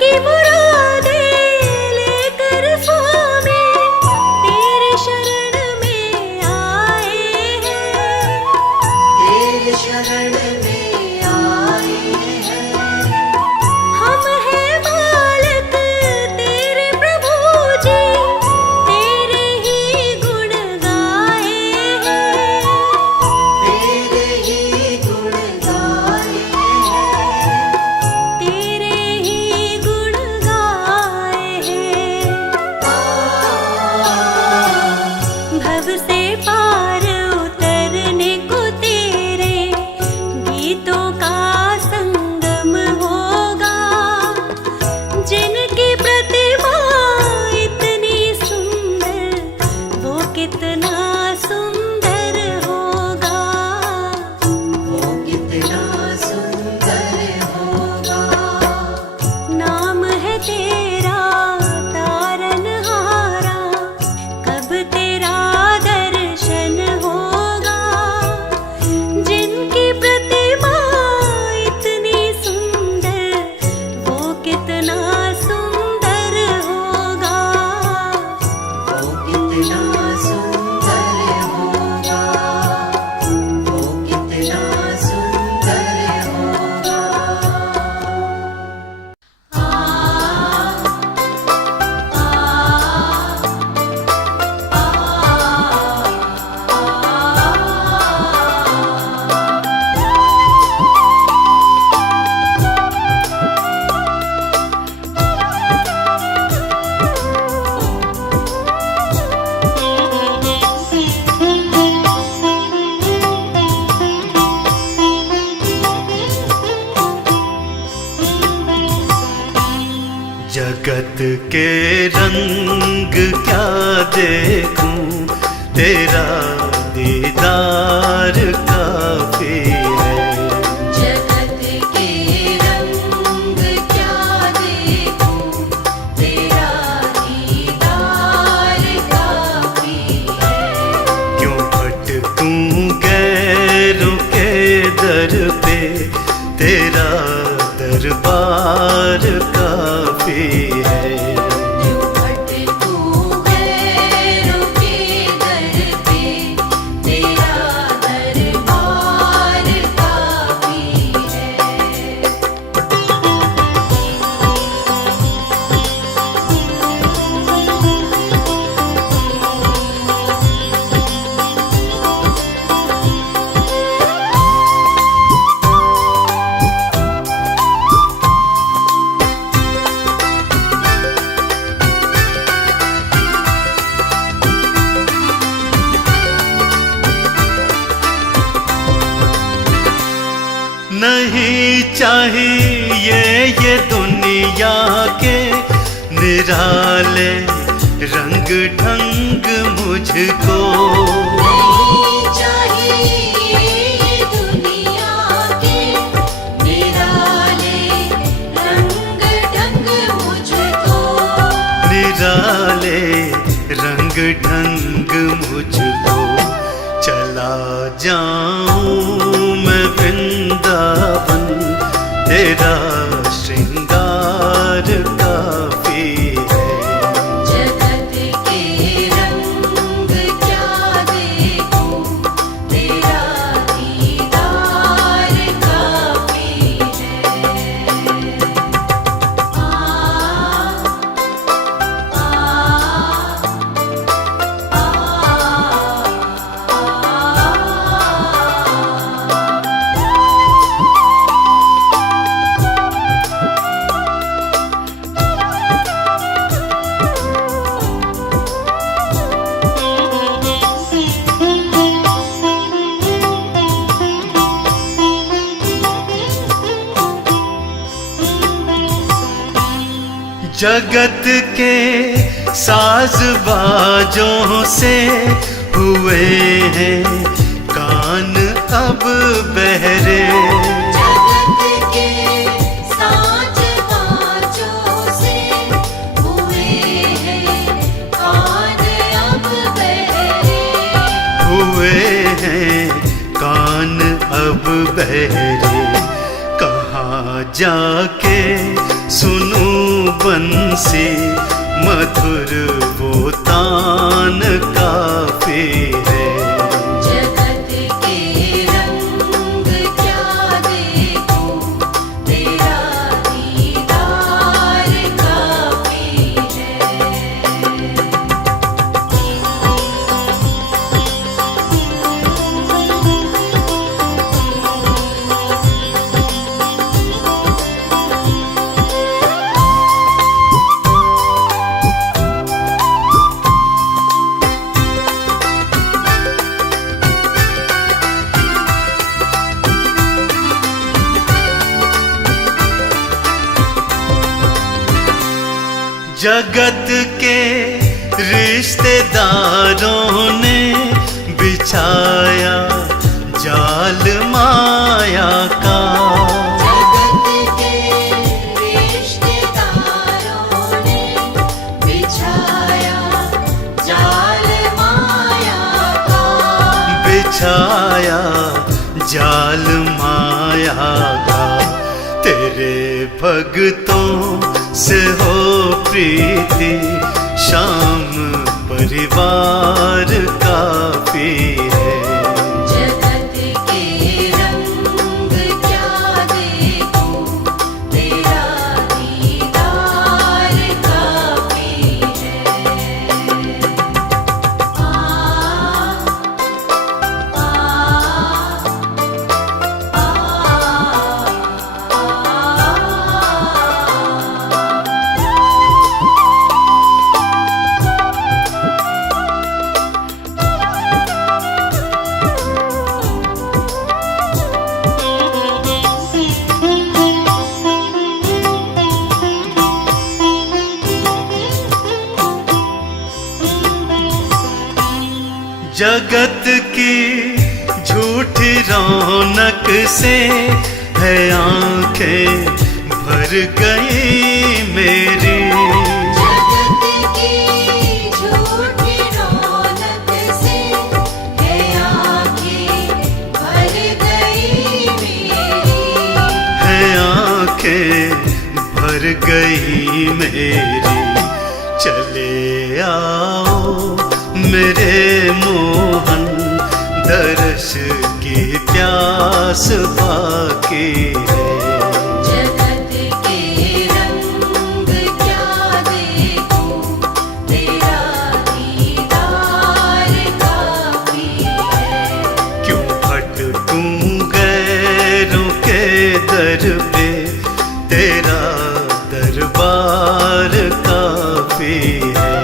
की मुरादें लेकर स्वामी तेरे शरण में आए हैं, तेरे शरण में आए हैं। हम हैं बालक तेरे प्रभु जी, तेरे ही गुण गाए हैं, तेरे ही गुण गाए हैं। तेरे ही गुण गाए हैं। भव से पार उतरने को तेरे गीतों का संगम होगा, जिनकी प्रतिभा इतनी सुंदर वो कितना सुंदर होगा, वो कितना सुंदर होगा। नाम है तेरा तारनहारा, कब तेरा दर्शन होगा, जिनकी प्रतिभा इतनी सुंदर वो कितना सुंदर होगा, वो कितना सुंदर होगा, वो कितना सुंदर होगा। जगत के रंग क्या देखूं, तेरा दीदार काफी है। जगत के रंग क्या देखूं, तेरा दीदार काफी है। क्यों भटकूं गैरों के दर पे, तेरा दरबार काफी है। यूं भटकूं गैरों के दर पे, तेरा दरबार काफी है। नहीं चाहिए ये दुनिया के निराले रंग ढंग मुझको। नहीं चाहिए ये दुनिया के निराले रंग ढंग मुझको। निराले रंग ढंग मुझको। चला जाऊं मैं वृंदावन, तेरा श्रृंगार काफी है। जगत के रंग क्या देखूं, तेरा दीदार काफी है। जगत के साज बाजों से हुए हैं कान अब बहरे। जगत के साज बाजों से हुए हैं कान अब बहरे। हुए हैं कान अब बहरे। कहाँ जाके सुनूं बंसी मधुर वो तान काफी है। जगत के रंग क्या देखूं, तेरा दीदार काफी है। जगत के रिश्तेदारों ने बिछाया जाल माया का। जगत के रिश्तेदारों ने बिछाया जाल माया का। बिछाया जाल माया का। तेरे भक्तों से हो प्रीति, शाम परिवार काफी है। जगत के रंग क्या देखूं, तेरा दीदार काफी है। आ जगत की झूठी रौनक से है आंखें भर गई मेरी। जगत की झूठी रौनक से है आंखें भर गई मेरी। है आंखें भर गई मेरी। चले आओ मेरे मोहन, दर्श की प्यास बाकी है। जगत के रंग क्या देखूं, तेरा दीदार काफी है। क्यों भटकूं गैरों के दर पे, तेरा दरबार काफी है।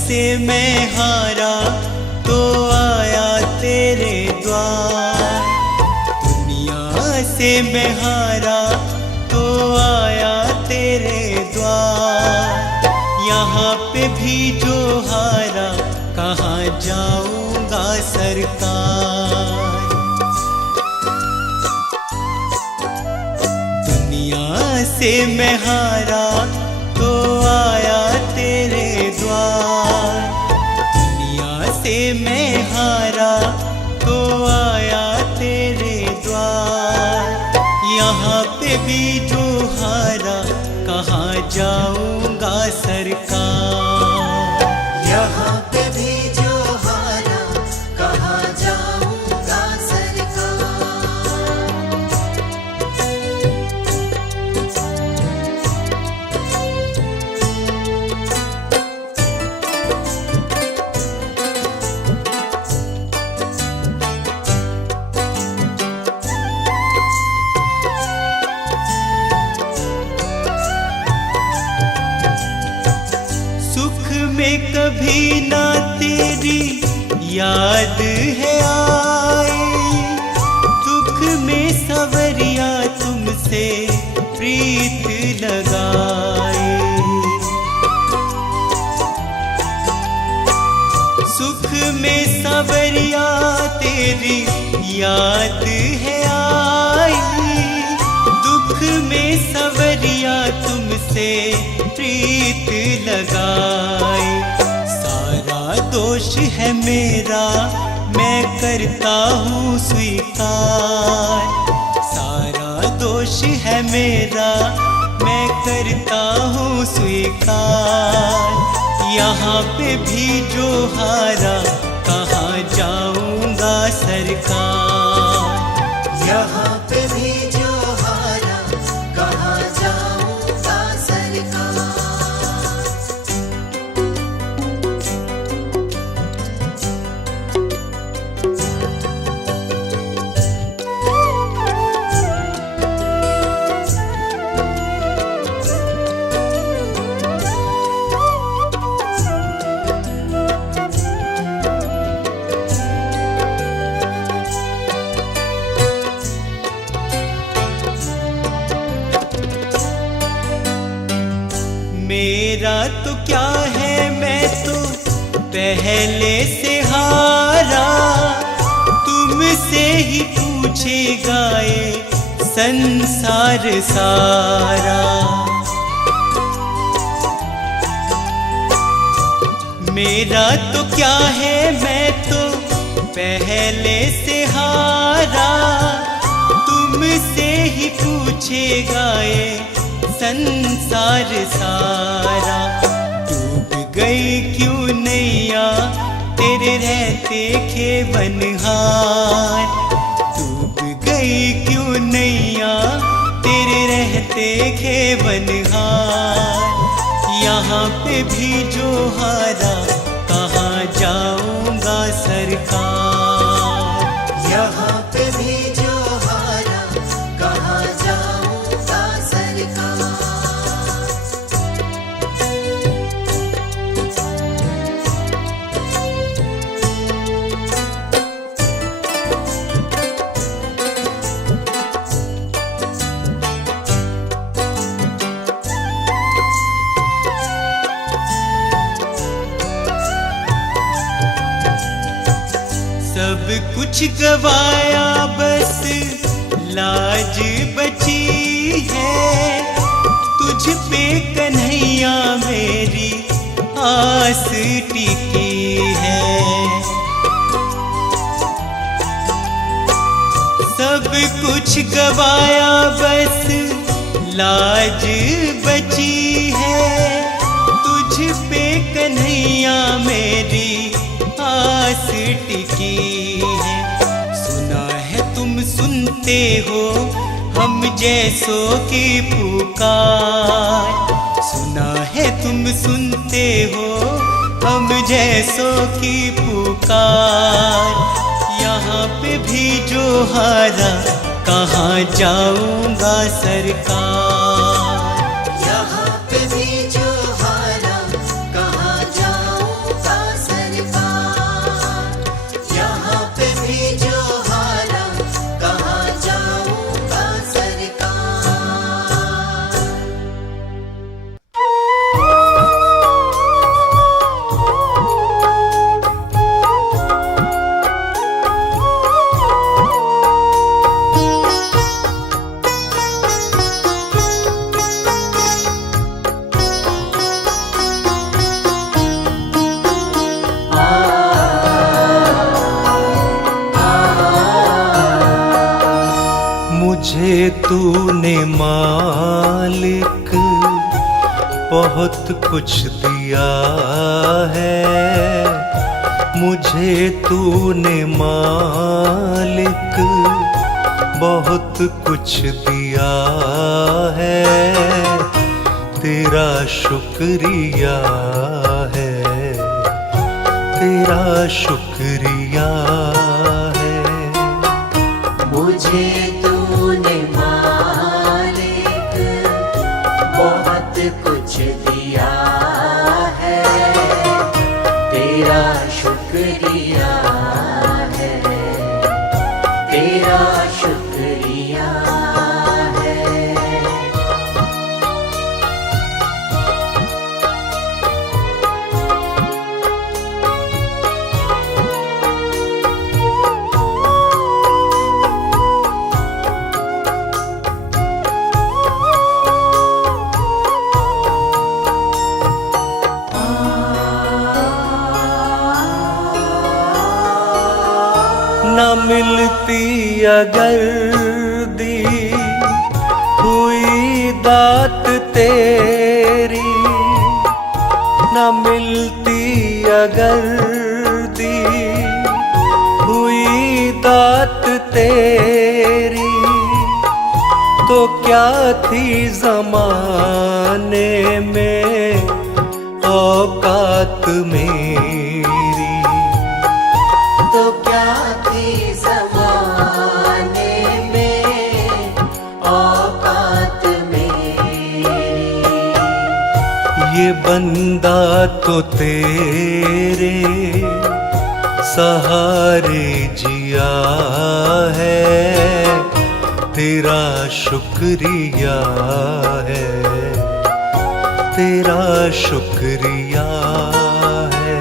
से मैं हारा तो आया तेरे द्वार। दुनिया से मैं हारा तो आया तेरे द्वार। यहाँ पे भी जो हारा कहाँ जाऊँगा सरकार। दुनिया से मैं हारा तो आया तेरे द्वार। दुनिया से मैं हारा तो आया तेरे द्वार। यहाँ पे भी जो हारा कहाँ जाऊँगा सरकार। यहाँ पे भी जो हारा कहाँ जाऊँगा सरकार। में कभी ना तेरी याद है आई, दुख में सवरिया तुमसे प्रीत लगाए। सुख में सवरिया तेरी याद है आई, दुख में सवरिया तुमसे प्रीत लगाए। सारा दोष है मेरा मैं करता हूँ स्वीकार, सारा दोष है मेरा मैं करता हूँ स्वीकार। यहाँ पे भी जो हारा कहाँ जाऊँगा सरकार, यहाँ पे भी जो हारा कहाँ जाऊँगा सरकार। मेरा तो क्या है मैं तो पहले से हारा, तुमसे ही पूछेगा ये संसार सारा। मेरा तो क्या है मैं तो पहले से हारा, तुमसे ही पूछेगा ये संसार सारा। डूब गई क्यों नैया तेरे रहते खेवनहार, डूब गई क्यों नैया तेरे रहते खेवनहार। यहाँ पे भी जो हारा कहाँ जाऊँगा सरकार, यहाँ पे भी जो हारा कहाँ जाऊँगा सरकार। सब कुछ गवाया बस लाज बची है, तुझ पे कन्हैया मेरी आस टिकी है। सब कुछ गवाया बस लाज बची है, तुझ पे कन्हैया मेरी आस टिकी है। सुना है तुम सुनते हो हम जैसों की पुकार, सुना है तुम सुनते हो हम जैसों की पुकार। यहाँ पे भी जो हारा कहाँ जाऊँगा सरकार, यहाँ पे भी जो हारा कहाँ जाऊँगा सरकार। यहाँ पे भी जो हारा कहाँ जाऊँगा सरकार। मुझे तूने मालिक बहुत कुछ दिया है, मुझे तूने मालिक बहुत कुछ दिया है। तेरा शुक्रिया है, तेरा शुक्रिया है। मुझे तूने मालिक बहुत कुछ दिया है, अगर दी हुई दात तेरी, न मिलती अगर दी हुई दात तेरी, तो क्या थी ज़माने में औकात मेरी। तो क्या थी ज़माने में औकात मेरी। ये बंदा तो तेरे सहारे जिया है, तेरा शुक्रिया है, तेरा शुक्रिया है।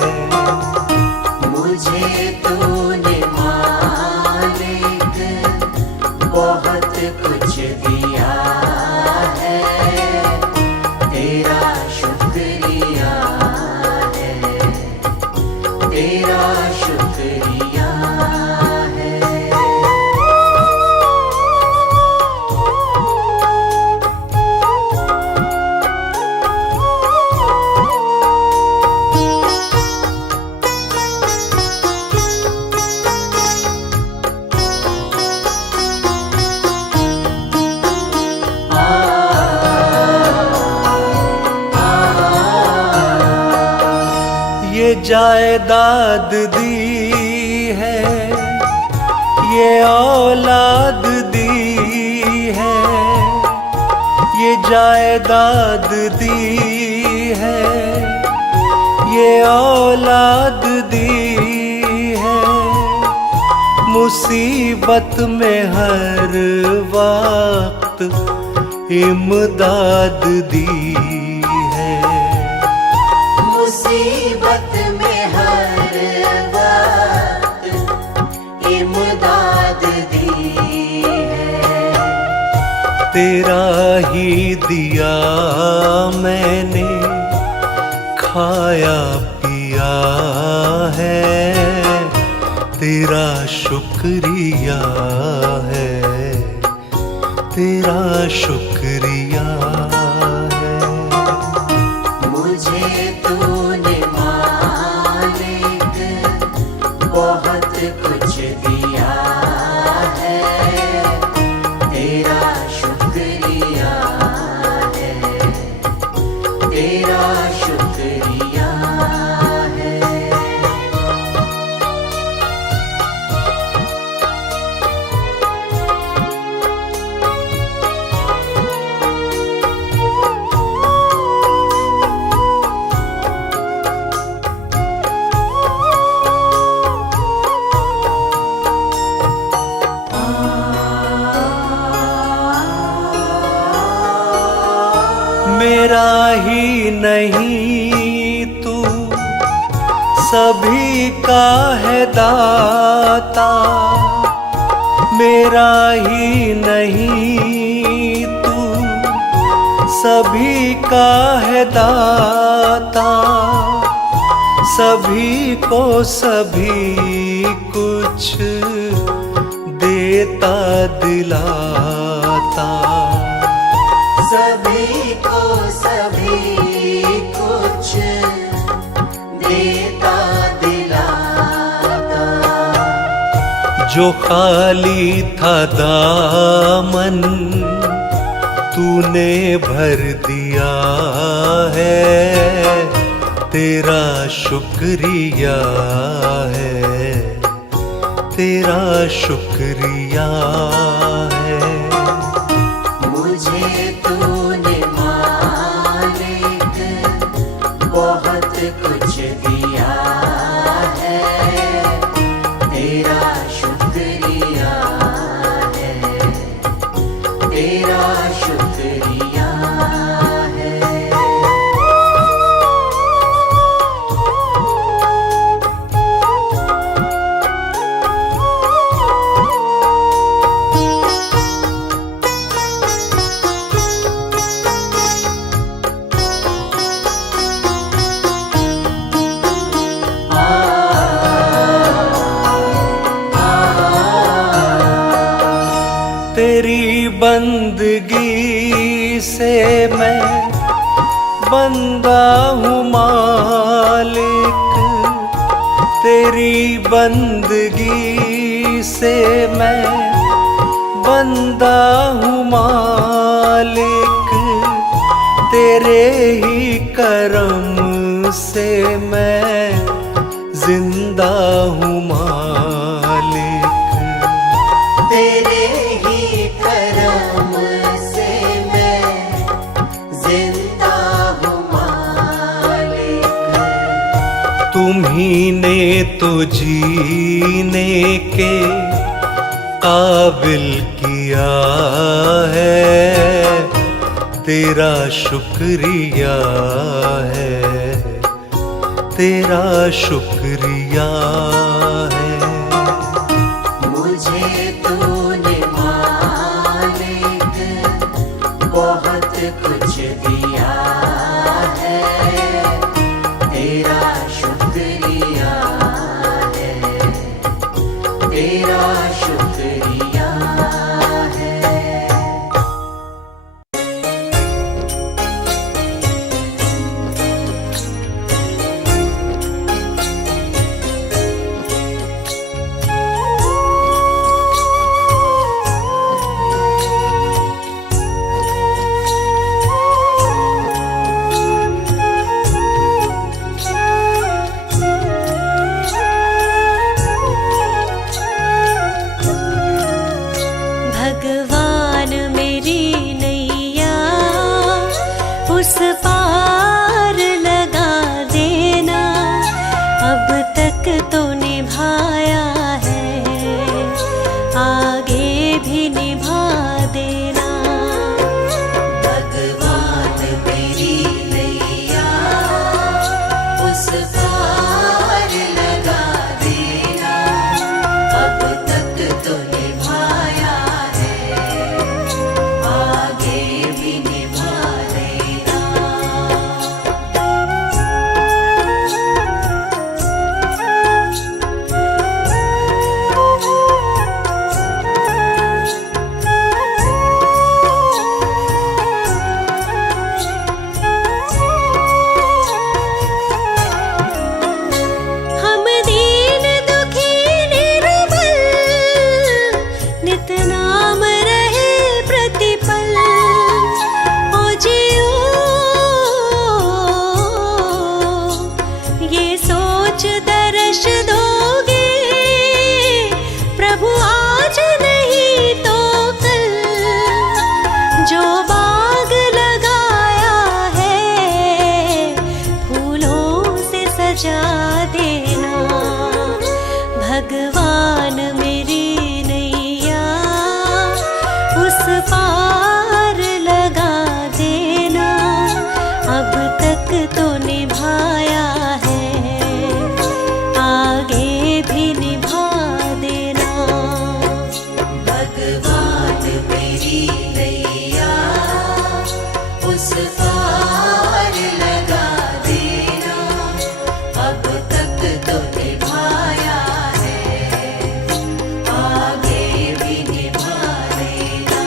मुझे तूने मालिक बहुत कुछ दिया है, तेरा शुक्रिया है, तेरा शुक्रिया है। ये जायदाद दी है, ये औलाद दी है, ये जायदाद दी है, ये औलाद दी है। मुसीबत में हर वक्त इमदाद दी है। मुसीबत में हर वक्त इमदाद दी है। तेरा ही दिया मैंने खाया पिया है, तेरा शुक्रिया है, तेरा शुक्रिया है। मुझे तूने मालिक बहुत कुछ दिया है, तेरा शुक्रिया है, तेरा शुक्रिया है। मेरा ही नहीं तू सभी का है दाता, मेरा ही नहीं तू सभी का है दाता। सभी को सभी कुछ देता दिलाता, सभी को सभी कुछ देता दिलाता। जो खाली था दामन तूने भर दिया है, तेरा शुक्रिया है, तेरा शुक्रिया है। मुझे तूने मालिक बहुत कुछ दिया है, तेरा शुक्रिया है, तेरा शुक्रिया है। बंदगी से मैं बंदा हूँ मालिक, तेरी बंदगी से मैं बंदा हूँ मालिक, तेरे ही करम से मैं जिंदा हूँ मालिक। तेरे ही करम से मैं जिंदा हूँ मालिक। तुम्ही ने तो जीने के काबिल किया है, तेरा शुक्रिया है, तेरा शुक्रिया है। मुझे तूने मालिक बहुत कुछ दिया है, तेरा शुक्रिया है, तेरा शुक्रिया है। भगवान मेरी नैया उस पार लगा देना, अब तक तो निभाया है, आगे भी निभा देना। भगवान मेरी नैया उस पार लगा देना, अब तक तो निभाया है, आगे भी निभा देना। हम दीन दुखी निर्बल, नित नाम रहे प्रतिपल, ओ जियो ये सोच दर्श दोगे, प्रभु आज नहीं तो कल, जो बाग लगाया है फूलों से सजा देना। भगवान मेरी नैया उस पार लगा देना, अब तक तो निभाया है, आगे भी निभा देना। भगवान मेरी नैया उस पार लगा देना, अब तक तो निभाया है, आगे भी निभा देना।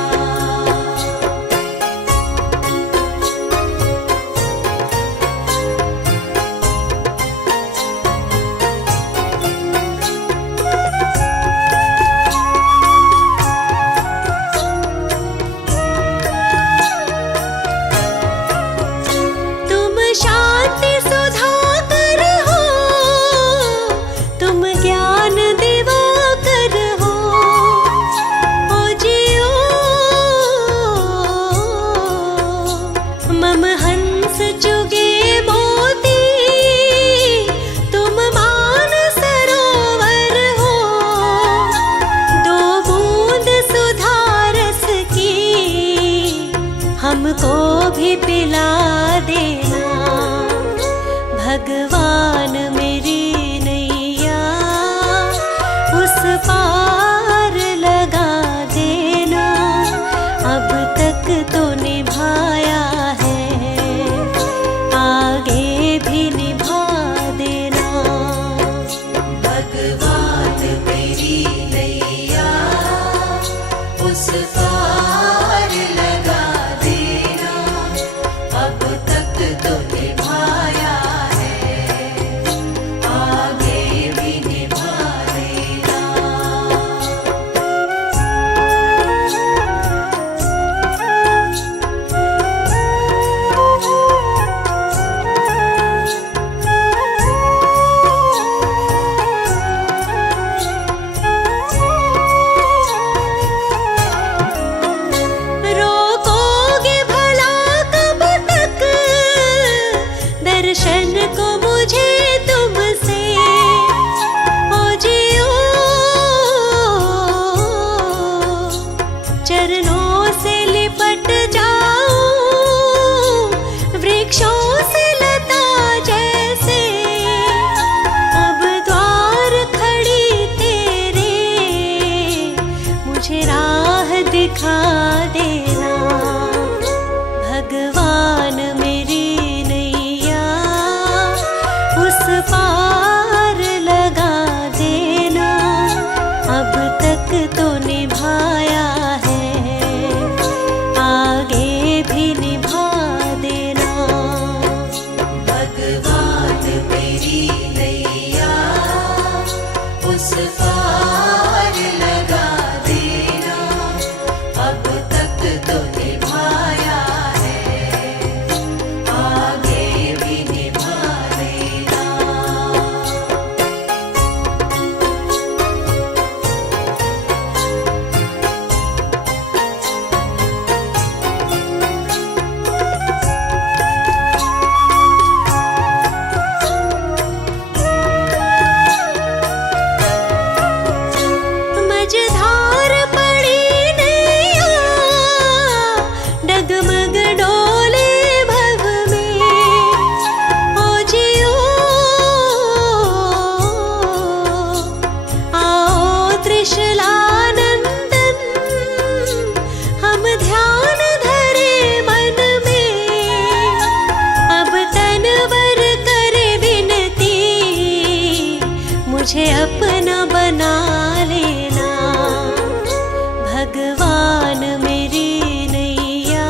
तुम शांति सुधाकर हो, तुम ज्ञान दिवाकर हो, ओ जियो मम हंस चुगे मोती, तुम मान सरोवर हो, दो बूंद सुधारस की हमको भी पिला देना। भगवान मेरी नैया उस पार लगा देना, अब तक तो निभाया है, भगवान मेरी नैया उस पार लगा देना, अब तक तो निभाया है, आगे भी निभा देना। भगवान मेरी नैया उस पार लगा देना, अब तक तो निभाया है, आगे भी निभा देना। मझधार पड़ी नैया डगमग डोले भव में, ओ जियो आओ त्रिशलानंदन, हम ध्यान धरे मन में, अब तनवर करे विनती, मुझे अपना बना लेना। भगवान मेरी नैया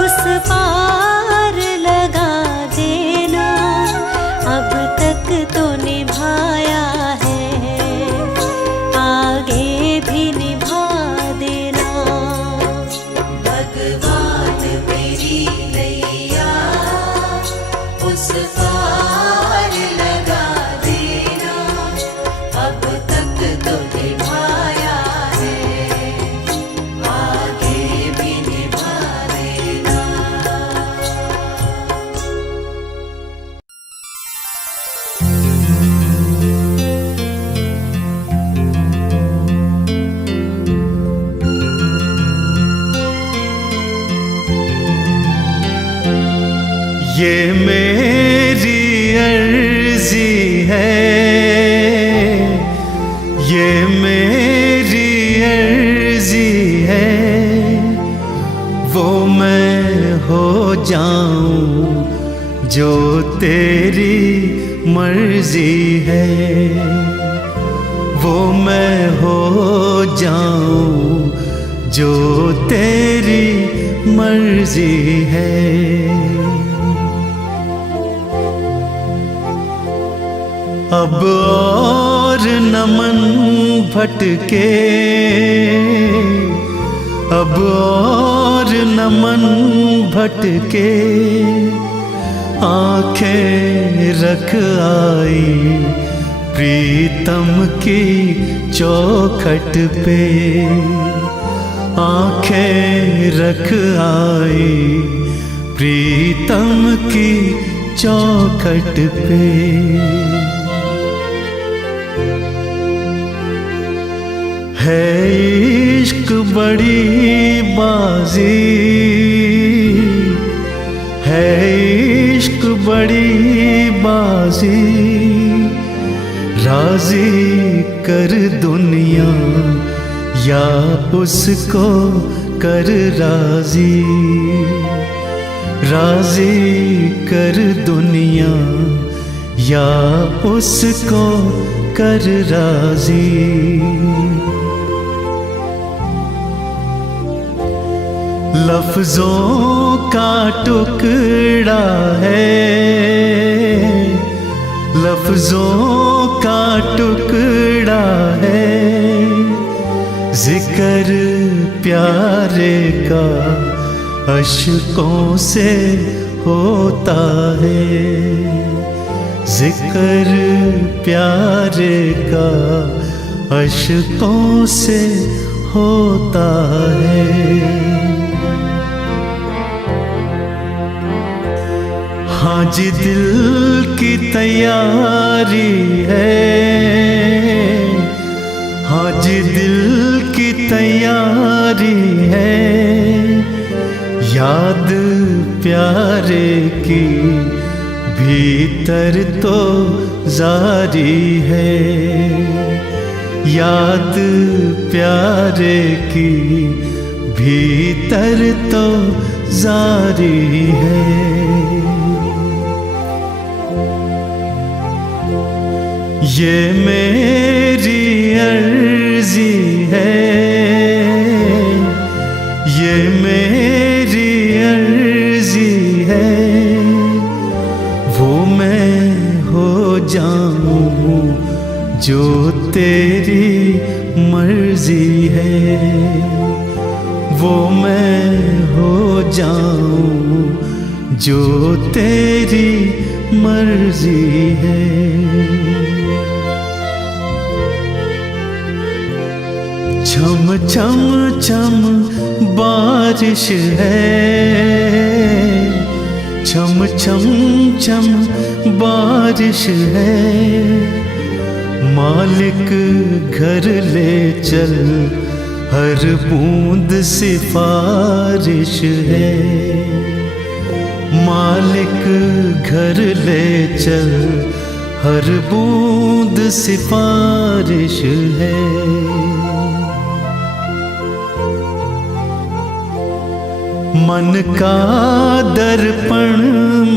उस पार लगा देना, अब तक तो निभाया है, आगे भी निभा देना। भगवान मेरी नैया उस पार लगा देना, अब तक तो निभाया है, आगे भी निभा देना। ये मेरी अर्जी है, ये मेरी अर्जी है, वो मैं हो जाऊं जो तेरी मर्जी है, वो मैं हो जाऊं जो तेरी मर्जी है। अब और न मन भटके, अब और न मन भटके, आंखें रख आई प्रीतम की चौखट पे, आंखें रख आई प्रीतम की चौखट पे। है इश्क बड़ी बाजी, है इश्क बड़ी बाजी, राजी कर दुनिया या उसको कर राजी, राजी कर दुनिया या उसको कर राजी। लफ्जों का टुकड़ा है, लफ्जों का टुकड़ा है, जिक्र प्यारे का अश्कों से होता है, जिक्र प्यारे का अश्कों से होता है। हाँ जी दिल की तैयारी है, हाँ जी दिल की तैयारी है, याद प्यारे की भीतर तो जारी है, याद प्यारे की भीतर तो जारी है। ये मेरी अर्जी है, ये मेरी अर्जी है, वो मैं हो जाऊं जो तेरी मर्जी है, वो मैं हो जाऊं जो तेरी मर्जी है। छम छम छम बारिश है, छम छम छम बारिश है, मालिक घर ले चल हर बूंद सिफारिश है, मालिक घर ले चल हर बूंद सिफारिश है। मन का दर्पण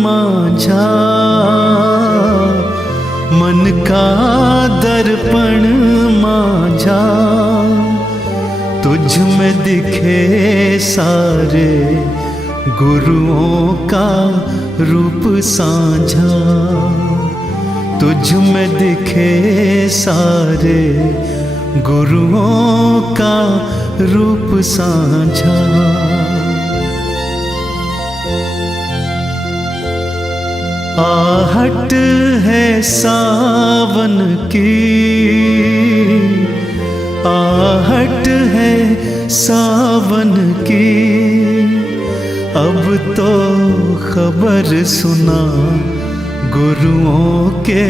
मांझा, मन का दर्पण मांझा, तुझ में दिखे सारे गुरुओं का रूप साझा, तुझ में दिखे सारे गुरुओं का रूप साझा। आहट है सावन की, आहट है सावन की, अब तो खबर सुना गुरुओं के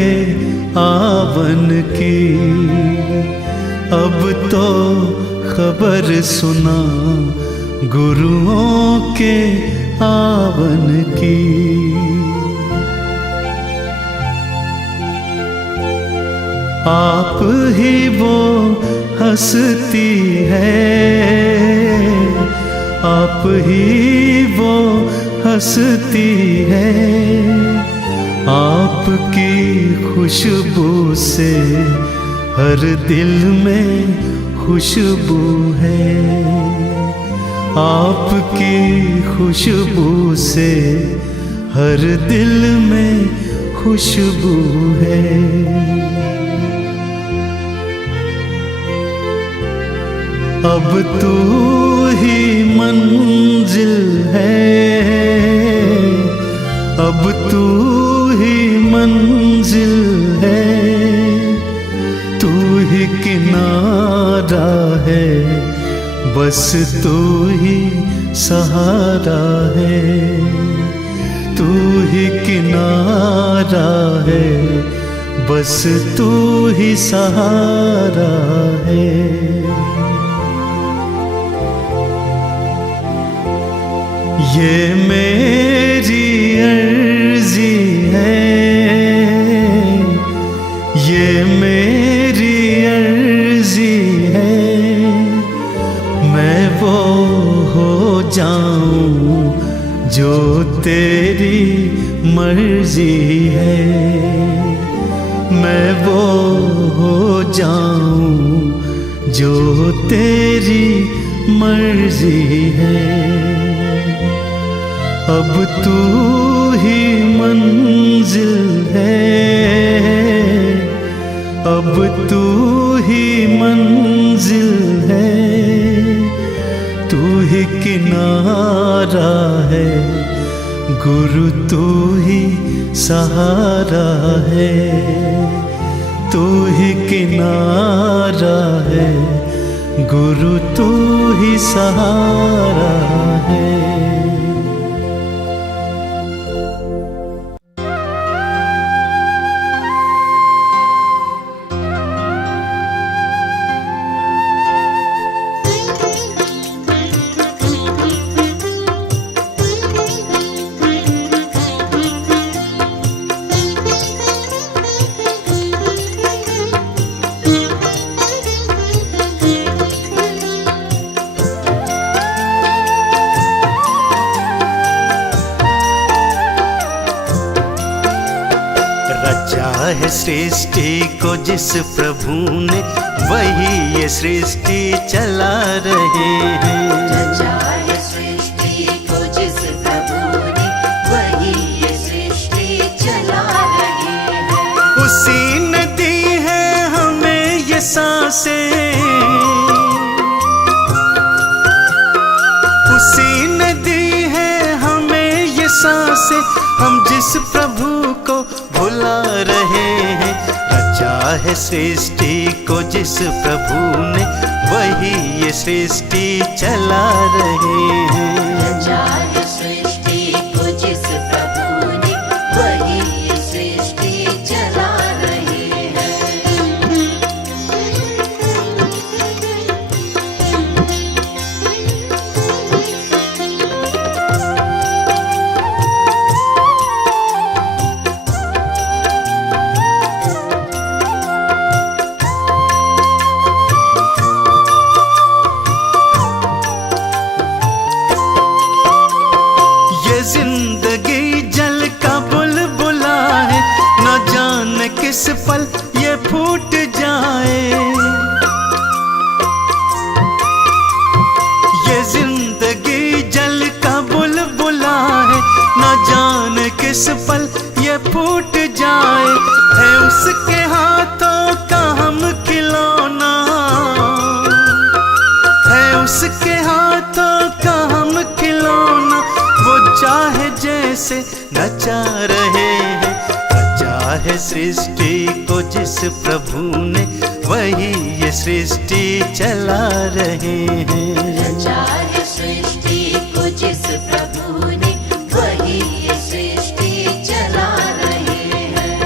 आवन की, अब तो खबर सुना गुरुओं के आवन की। आप ही वो हस्ती है, आप ही वो हस्ती है, आपकी खुशबू से हर दिल में खुशबू है, आपकी खुशबू से हर दिल में खुशबू है। अब तू ही मंजिल है, अब तू ही मंजिल है, तू ही किनारा है, बस तू ही सहारा है, तू ही किनारा है, बस तू ही सहारा है। ये मेरी अर्जी है, ये मेरी अर्जी है, मैं वो हो जाऊं जो तेरी मर्जी है, मैं वो हो जाऊं जो तेरी मर्जी है। अब तू ही मंजिल है, अब तू ही मंजिल है, तू ही किनारा है, गुरु तू ही सहारा है, तू ही किनारा है, गुरु तू ही सहारा है। रचा है सृष्टि को जिस प्रभु ने, वही ये सृष्टि चला रहे हैं। रचा है सृष्टि को जिस प्रभु ने, वही ये सृष्टि चला रहे हैं। उसी ने दी है हमें ये सांसें, उसी ने दी है हमें ये सांसें, हम जिस प्रभु को भुला रहे हैं। रचा है सृष्टि को जिस प्रभु ने, वही ये सृष्टि चला रहे हैं। रचा है सृष्टि को जिस प्रभु ने, वही ये सृष्टि चला रहे हैं। ये जिंदगी जल का बुलबुला है, न जाने किस पल ये फूट जाए। ये जिंदगी जल का बुलबुला है, न जाने किस पल ये फूट जाए। है उसके हाथों का हम खिलौना, है उसके हाथों का हम खिलौना, वो चाहे जैसे नचा रहे हैं। रचा है सृष्टि को जिस प्रभु ने, वही ये सृष्टि चला रहे हैं। रचा है सृष्टि को जिस प्रभु ने, वही ये सृष्टि चला रहे हैं।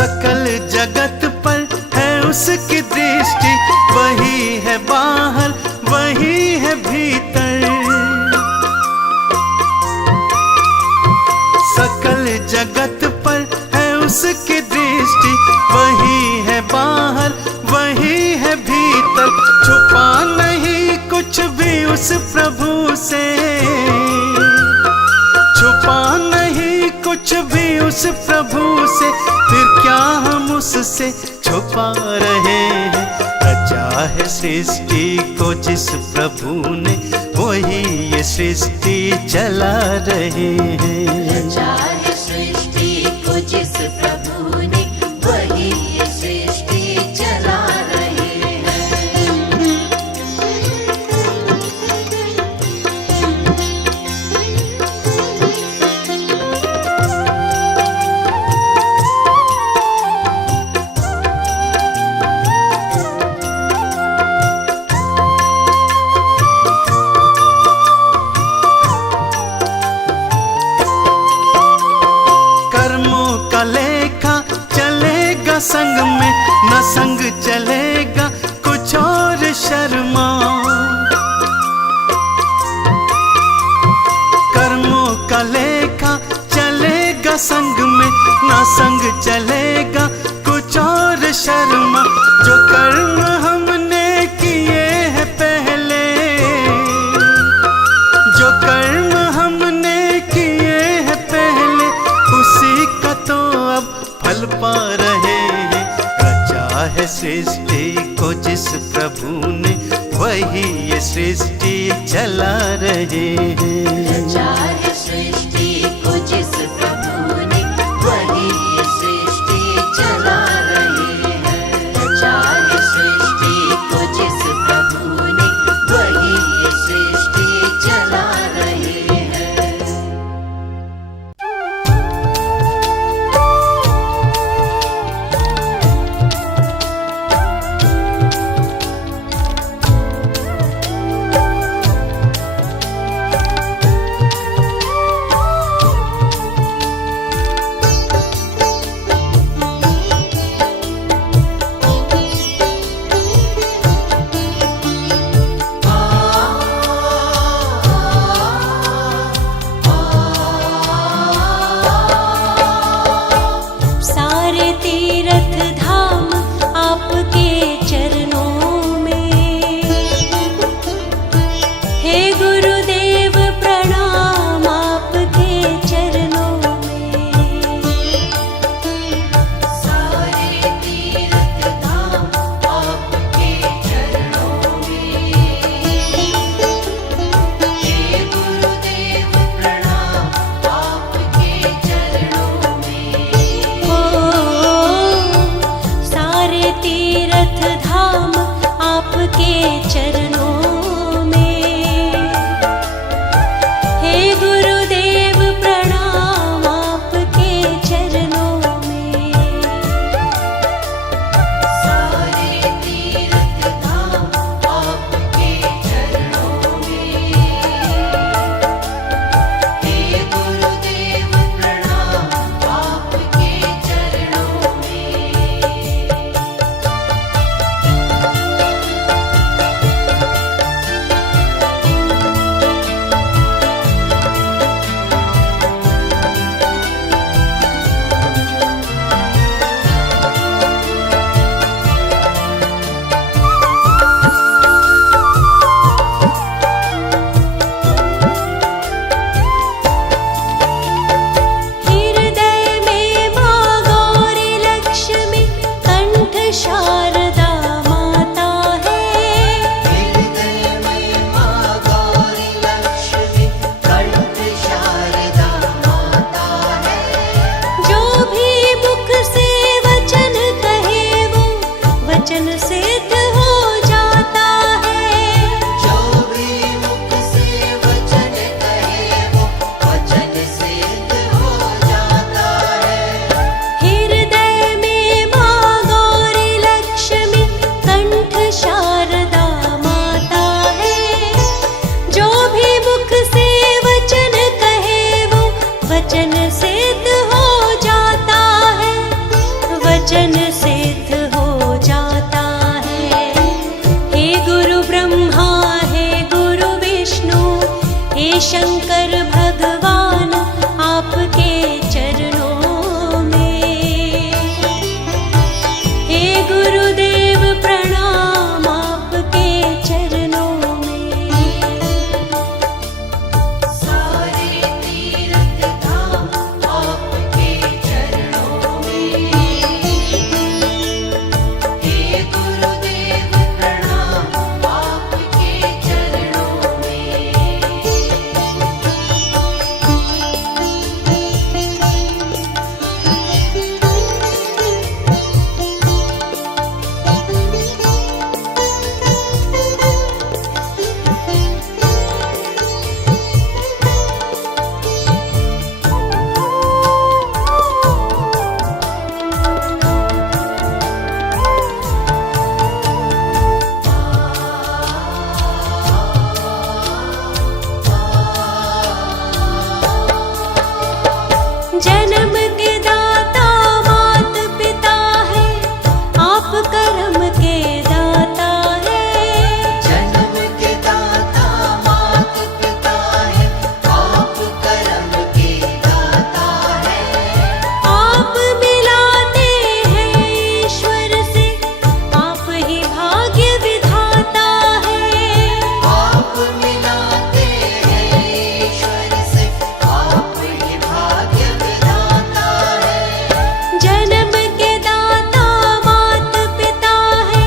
सकल जगत पर है उसकी दृष्टि, वही है बाहर वही है भीतर। सकल जगत पर है उसकी दृष्टि, वही है बाहर वही है भीतर। छुपा नहीं कुछ भी उस प्रभु से, छुपा नहीं कुछ भी उस प्रभु से, फिर क्या हम उससे छुपा रहे हैं। रचा है सृष्टि को जिस प्रभु ने, वही ये सृष्टि चला रहे हैं। रचा है सृष्टि को जिस प्रभु ने, वही ये सृष्टि चला रहे हैं। कर्मों का लेखा चलेगा संग में, न संग चलेगा कुछ और शर्मा। कर्मों का लेखा चलेगा संग में, न संग चलेगा कुछ और शर्मा। जो कर्म हमने किए हैं पहले, जो कर्म हमने किए हैं पहले, उसी का तो अब फल पा रहे हैं। रचा है सृष्टि को जिस प्रभु ने, वही ये सृष्टि चला रहे हैं। रचा है सृष्टि को जिस प्रभु ने, वही ये सृष्टि चला रहे हैं। रचा है सृष्टि को जिस प्रभु ने, वही ये सृष्टि चला रहे हैं। प्रणाम आपके चरणों में। हे गुरुदेव प्रणाम आपके चरणों में। सारे तीर्थ धाम आपके चरणों में। हे गुरुदेव प्रणाम आपके चरणों में। हृदय में माँ गौरी लक्ष्मी कंठ शारदा माता है। हृदय में माँ गौरी लक्ष्मी कंठ शारदा माता है। जो भी मुख से वचन कहे वो वचन सिद्ध हो जाता है। जो भी मुख से वचन कहे वो वचन सिद्ध हो जाता है। हृदय में माँ गौरी लक्ष्मी कंठ शारदा माता है। जो भी मुख से वचन कहे वो वचन सिद्ध हो जाता है। वचन सिद्ध हो जाता है। हे गुरु ब्रह्मा हे गुरु विष्णु हे शंकर भगवान आपके चरणों में। हे गुरुदेव प्रणाम आपके चरणों में। सारे तीर्थ धाम आपके चरणों में। हे गुरुदेव प्रणाम आपके चरणों में। जन्म के दाता मात पिता है आप कर्म के दाता है। जन्म के दाता मात पिता है आप कर्म के दाता है। आप मिलाते हैं ईश्वर से आप ही भाग्य विधाता है। आप मिलाते हैं ईश्वर से आप ही भाग्य विधाता है। जन्म के दाता मात पिता है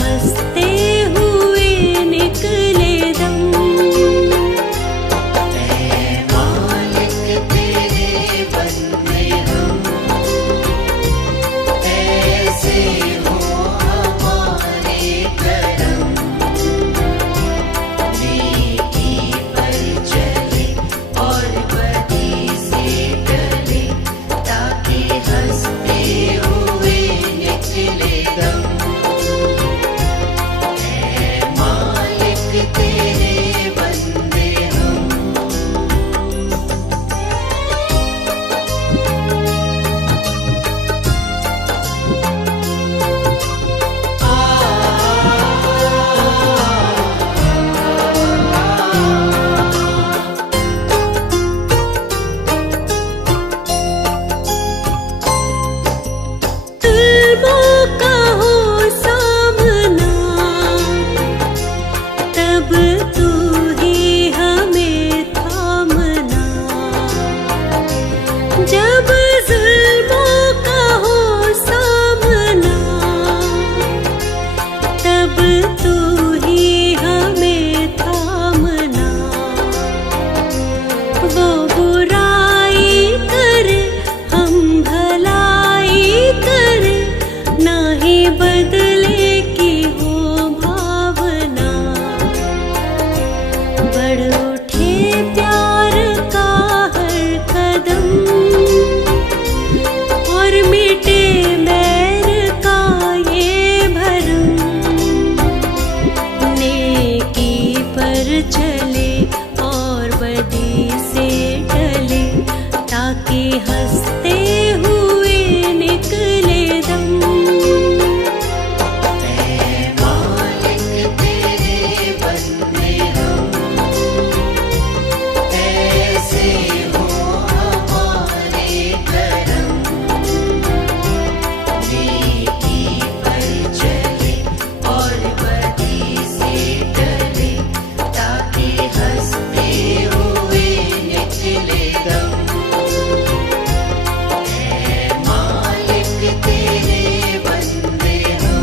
हंसते हुए निकले दम। मालिक तेरे बंदे हम, ऐसे हो हमारे करम। नेकी पर चले और बदी से टले, ताकि हंसते हुए निकले दम। मालिक तेरे बंदे हम। जुल्मों का हो सामना, तब तू ही हमें थामना। जब जुल्मों का हो सामना, तब तू ही हमें थामना। वो बुराई कर हम भलाई कर, ना ही बदले की हो भावना। बढ़ उठे प्यार का हर कदम, और मिटे बैर का ये भरम। नेकी पर चले और बदी से टले, ताकि हंसते हुए निकले दम। मालिक तेरे बंदे हम, ऐसे हो हमारे करम। नेकी पर चले और बदी से टले, ताकि हंसते हुए निकले दम। मालिक तेरे बंदे हम।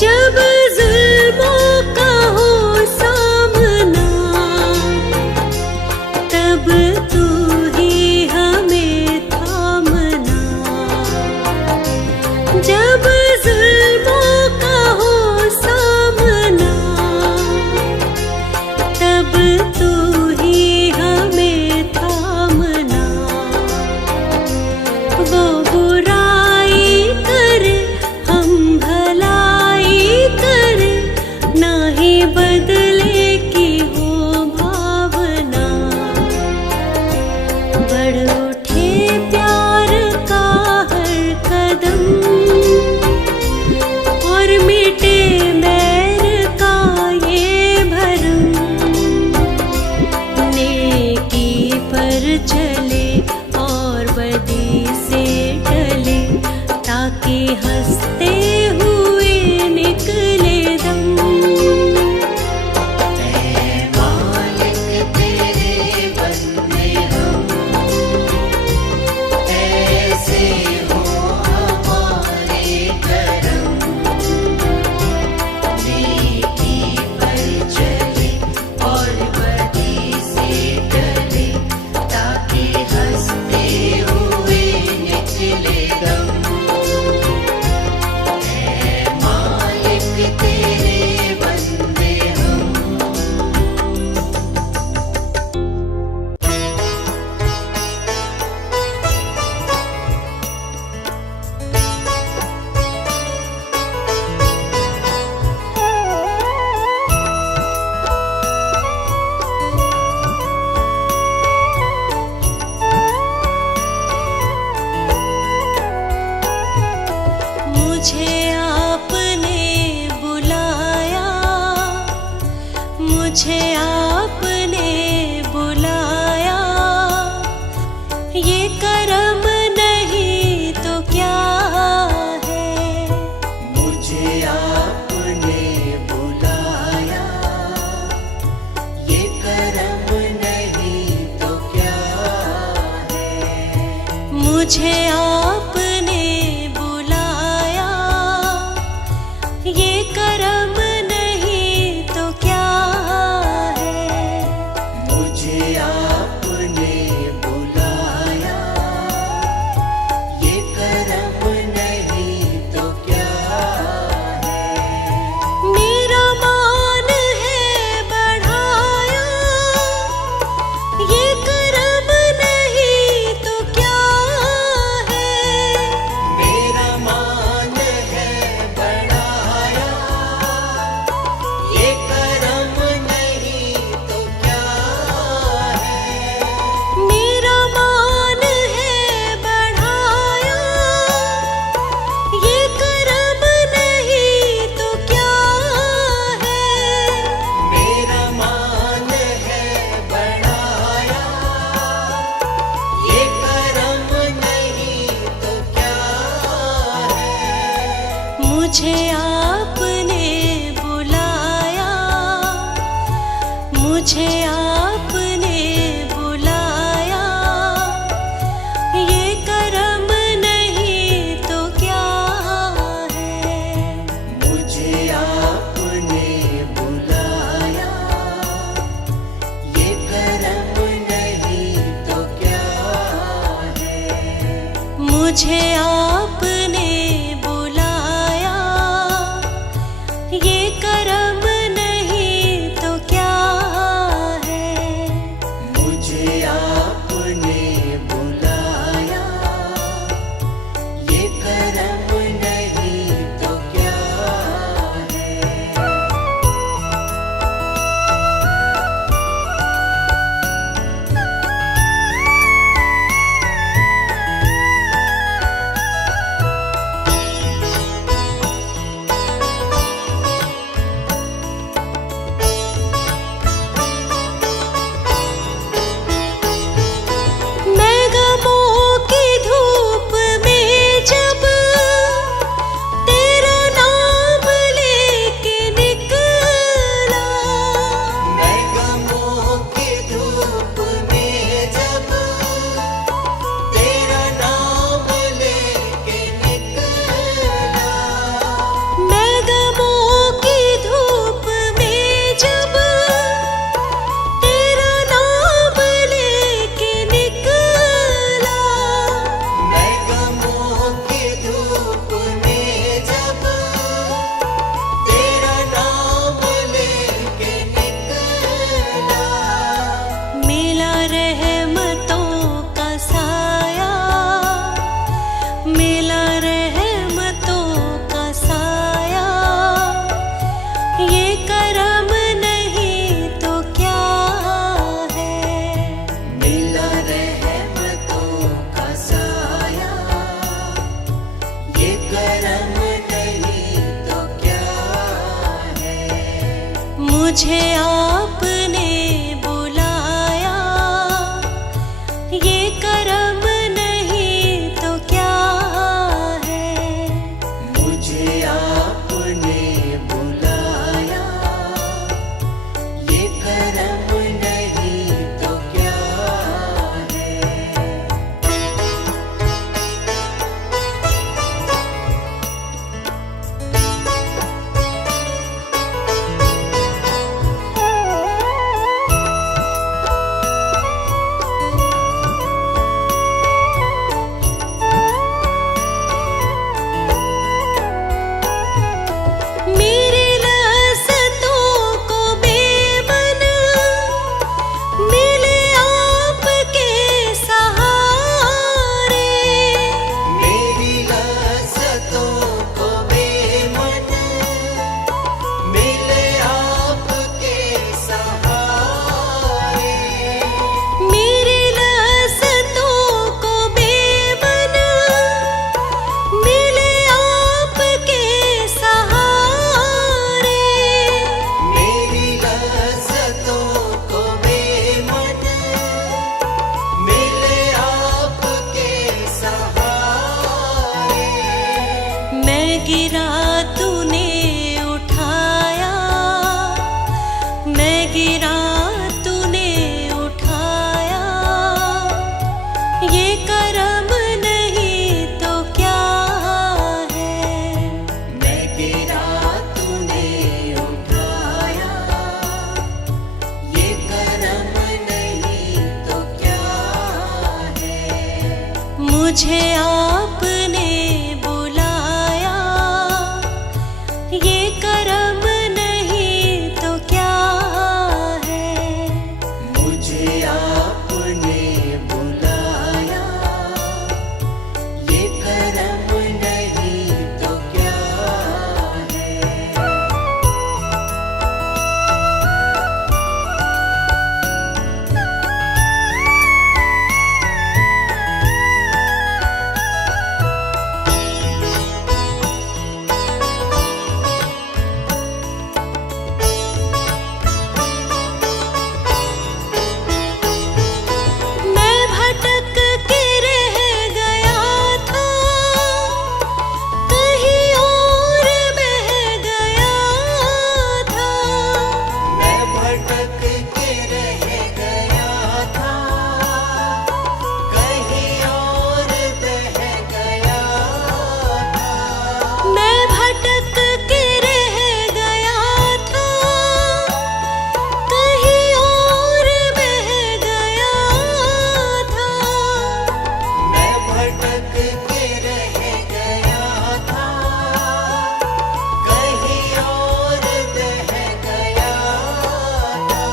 जब जुल्मों का हो सामना, तब तू ही हमें थामना। जब जुल्मों का हो सामना, तब तू ही हमें थामना। वो बुराई कर हम भलाई कर, ना ही बदले की हो भावना। बढ़ उठे प्यार का हर कदम, और मिटे बैर का ये भरम। नेकी पर चले और बदी से टले, ताकि हंसते हुए निकले दम। मुझे आपने बुलाया, ये करम नहीं तो क्या है। मुझे आपने बुलाया, ये करम नहीं तो क्या है। मुझे आपने बुलाया, ये करम नहीं तो क्या है। मुझे आपने बुलाया, ये करम नहीं तो क्या है। मेरा मान है बढ़ाया, ये करम नहीं तो क्या है। मेरा मान है बढ़ाया, ये करम नहीं तो क्या है। मेरा मान है बढ़ाया, ये करम नहीं तो क्या है। मेरा मान है बढ़ाया, ये करम नहीं तो क्या है। मुझे आपने बुलाया, मुझे आपने बुलाया, ये करम नहीं तो क्या है। मुझे आपने बुलाया, ये करम नहीं तो क्या है। मुझे आपने बुलाया, ये करम नहीं तो क्या है। मुझे आपने बुलाया, ये करम नहीं तो क्या है। मैं गमों की धूप में जब तेरा नाम लेके निकला, मैं गमों की धूप में जब तेरा नाम लेके निकला। मैं गमों की धूप में जब तेरा नाम लेके निकला। मैं गमों की धूप में जब तेरा नाम लेके निकला। मिला रहमतों का साया, मिला रहमतों का साया, ये करम नहीं तो क्या है। मिला रहमतों का साया, ये करम नहीं तो क्या है। मुझे आपने बुलाया, ये करम नहीं तो क्या है। मुझे आपने बुलाया, ये करम नहीं तो क्या है। गिरा तूने उठाया, ये करम नहीं तो क्या है। मैं गिरा तूने उठाया, ये करम नहीं तो क्या है। मुझे आपने बुलाया, ये करम नहीं तो क्या है। मुझे आपने बुलाया, ये करम नहीं तो क्या है। मैं भटक के रह गया था, कहीं और बह गया था। मैं भटक के रह गया था, कहीं और बह गया था। मैं भटक के रह गया था, कहीं और बह गया था। मैं भटक के रह गया था, कहीं और बह गया था।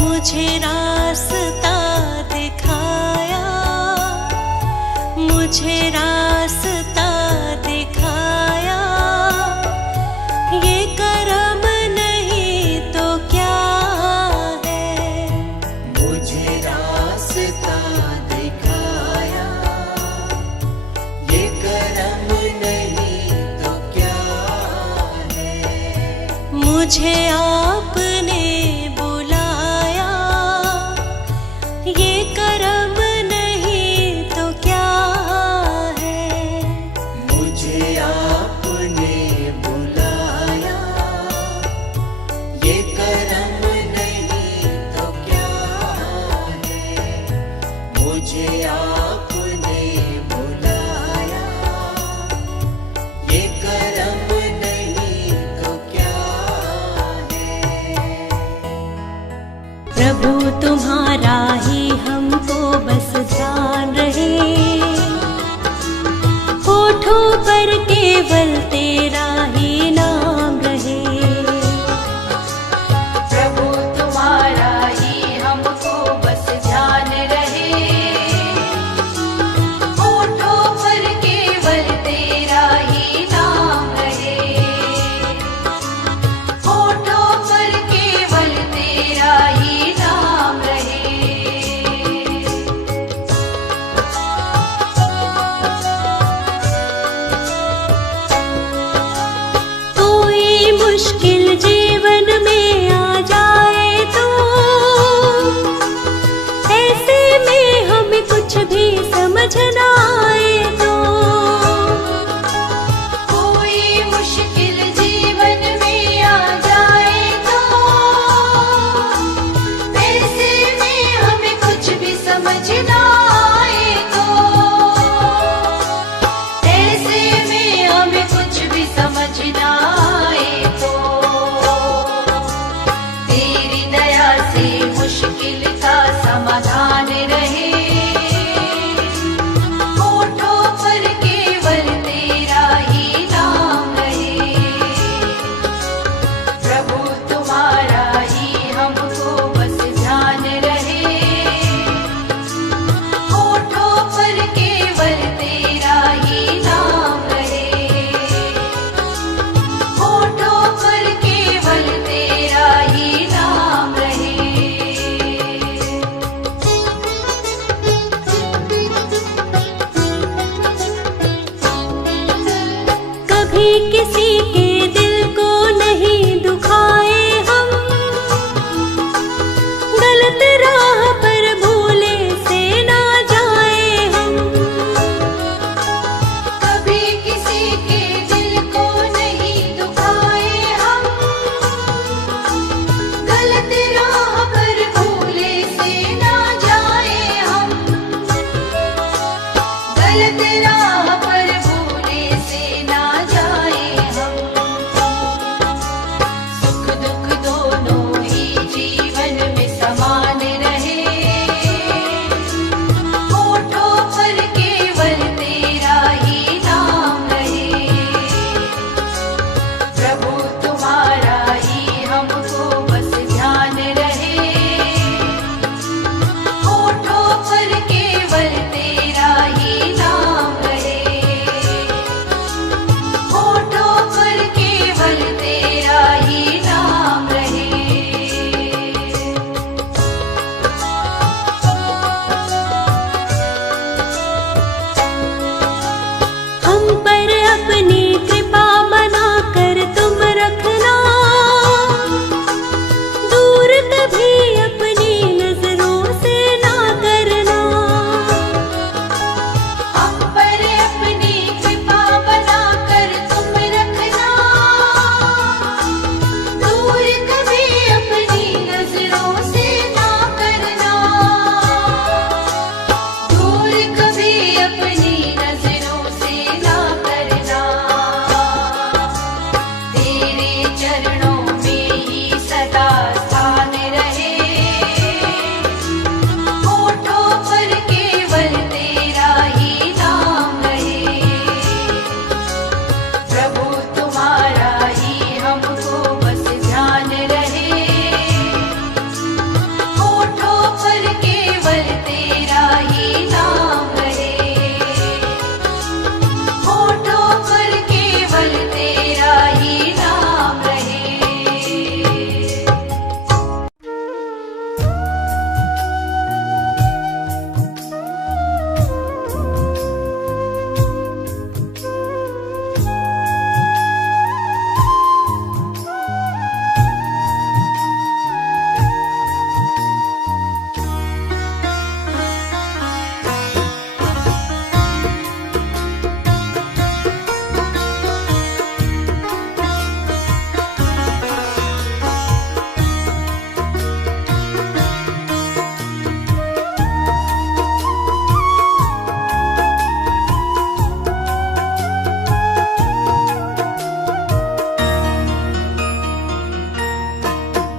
मुझे रास्ता दिखाया, मुझे रास्ता दिखाया, ये करम नहीं तो क्या है। मुझे रास्ता दिखाया, ये करम नहीं तो क्या है। मुझे आपने बुलाया, ये करम नहीं तो क्या है। मुझे आपने बुलाया, ये करम नहीं तो क्या है। मुझे आपने बुलाया, ये करम नहीं तो क्या है। प्रभु तुम्हारा ही हमको बस ध्यान रहे, होठों पर केवल तेरा ही नाम रहे। प्रभु तुम्हारा ही हमको बस ध्यान रहे, होठों पर केवल तेरा ही नाम रहे। होठों पर केवल तेरा ही नाम रहे।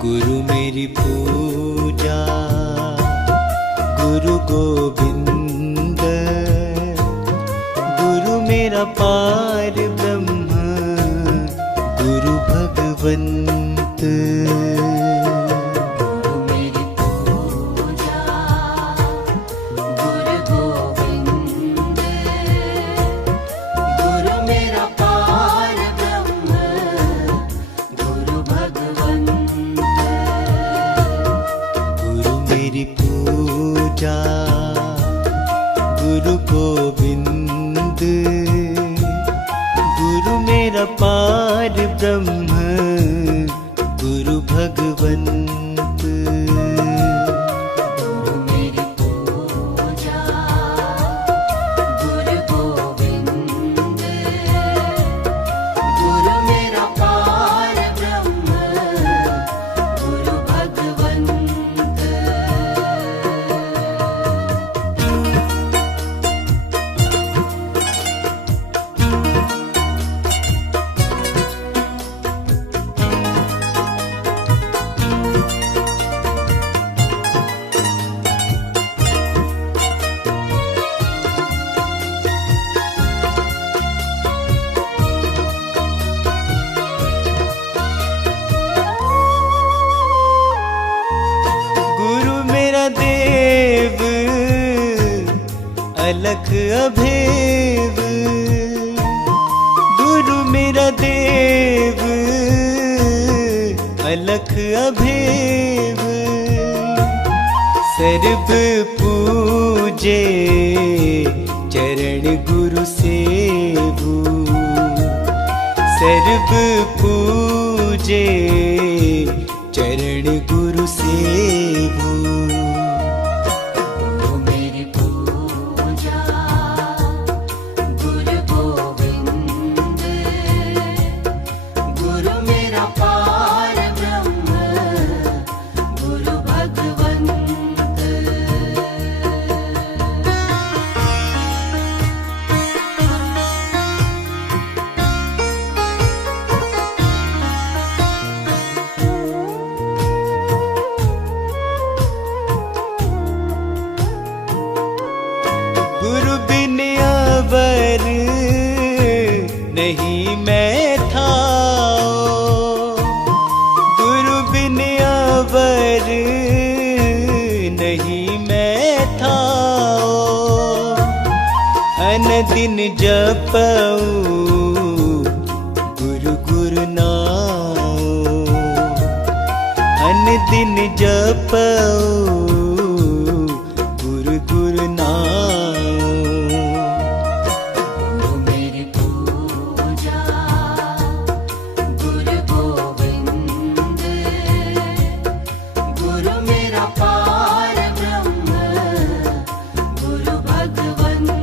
गुरु मेरी पूजा, गुरु गोविंद, गुरु मेरा पार ब्रह्म, गुरु भगवंत। गुरु मेरी पूजा, गुरु गोविंद, गुरु मेरा पार ब्रह्म, गुरु भगवंत। गुरु मेरी पूजा, गुरु गोविंद, गुरु मेरा पार ब्रह्म, गुरु भगवंत। गुरु मेरी पूजा, गुरु गोविंद, गुरु मेरा पार ब्रह्म, गुरु भगवंत। गुरु मेरा देव, अलख अभेव, गुरु मेरा देव, अलख अभेव। सर्व पूजे चरण गुरु सेवु, सर्व पूजे चरण गुरु सेवु। गुरु मेरी पूजा, गुरु गोविंद, गुरु मेरा पार ब्रह्म, गुरु भगवंत। गुरु बिन अवर नहीं मैं था, गुरु बिन अवर नहीं मैं था। अन दिन जपऊं गुरु गुरु नाम, अन दिन जपऊं गुरु गुरु नाम। गुरु मेरी पूजा, गुरु गोविंद, गुरु मेरा पार ब्रह्म, गुरु भगवंत।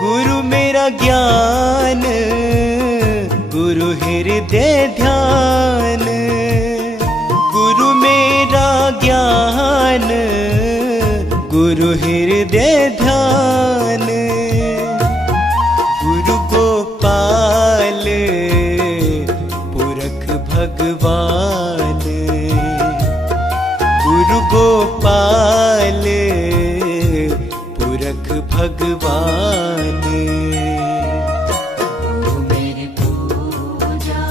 गुरु मेरा ज्ञान, गुरु हृदय ध्यान, गुरु मेरा ज्ञान, गुरु हृदय ध्यान। गुरु गोपाल पुरख भगवान, गुरु गोपाल पुरख भगवान। गुरु मेरी पूजा,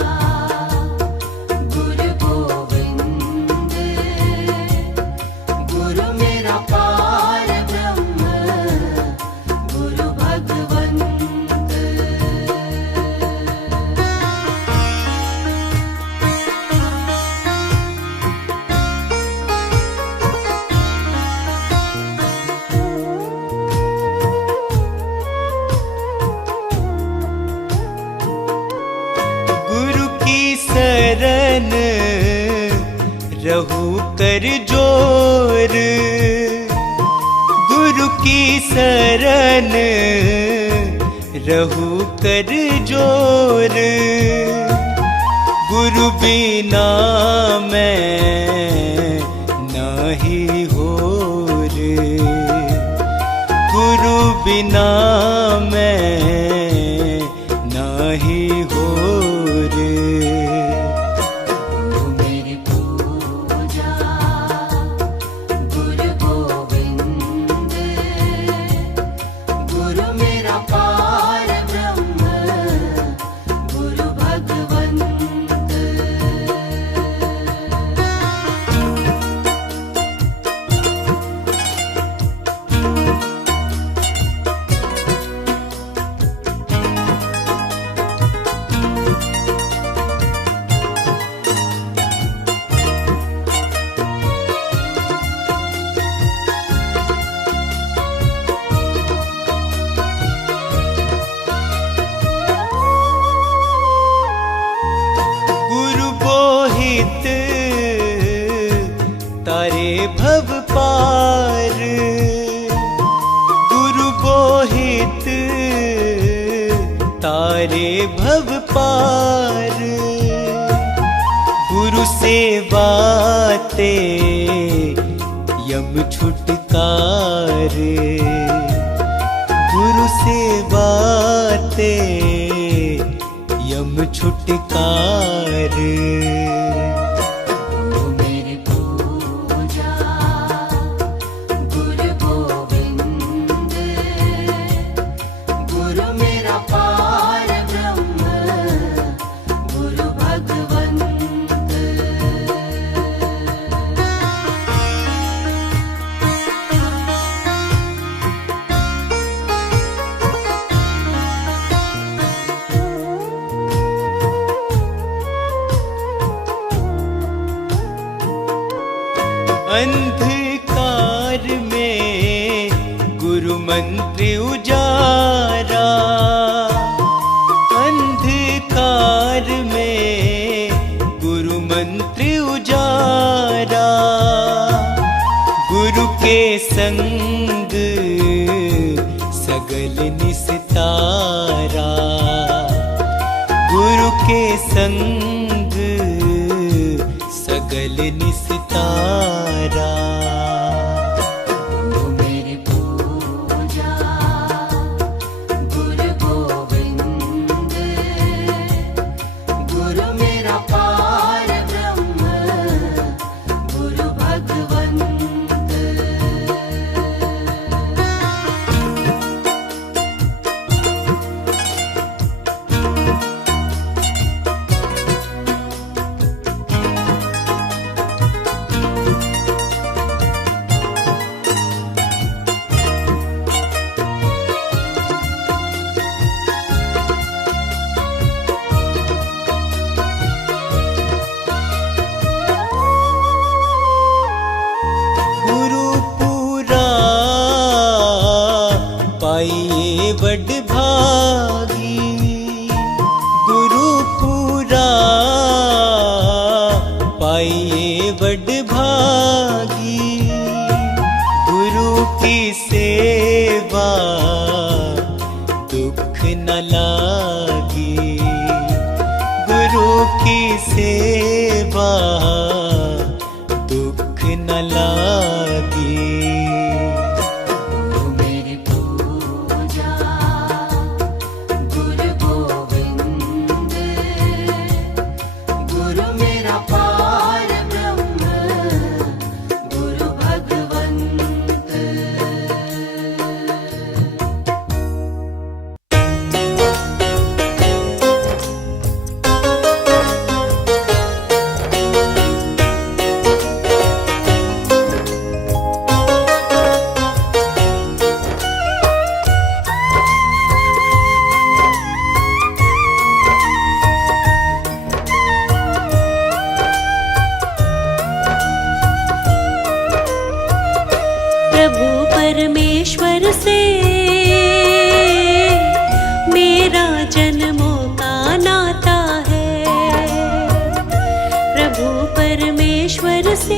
गुरु गोविंद, गुरु मेरा पार ब्रह्म, गुरु भगवंत। रहू कर जोर, गुरु की शरण रहू कर जोर। गुरु बिना मैं नहीं होर, गुरु बिना मैं नहीं होर। गुरु मेरी पूजा गुरु गोविंद, गुरु मेरा पार ब्रह्म गुरु भगवंत। गुरु बोहित तारे भव पार, गुरु बोहित तारे भव पार। गुरु सेवा ते यम छुटकार, गुरु सेवा ते यम छुटकार। गुरु मेरी पूजा गुरु गोविंद, गुरु मेरा पार ब्रह्म गुरु भगवंत। अंधकार में गुरु मंत्र उजारा, अंधकार में गुरु मंत्र उजारा। गुरु के संग सगल निस्तारा, गुरु के संग सगल निस्तारा। गुरु मेरी पूजा गुरु गोविंद, गुरु मेरा पार ब्रह्म गुरु भगवंत। गुरु पूरा पाइए बड़ भागी, गुरु पूरा पाइए बड़ भागी। गुरु की सेवा दुख न लागी, गुरु की सेवा दुख न लागी। गुरु मेरी पूजा गुरु गोविंद, गुरु मेरा पार ब्रह्म गुरु भगवंत। प्रभु परमेश्वर से मेरा जन्मों का नाता है। प्रभु परमेश्वर से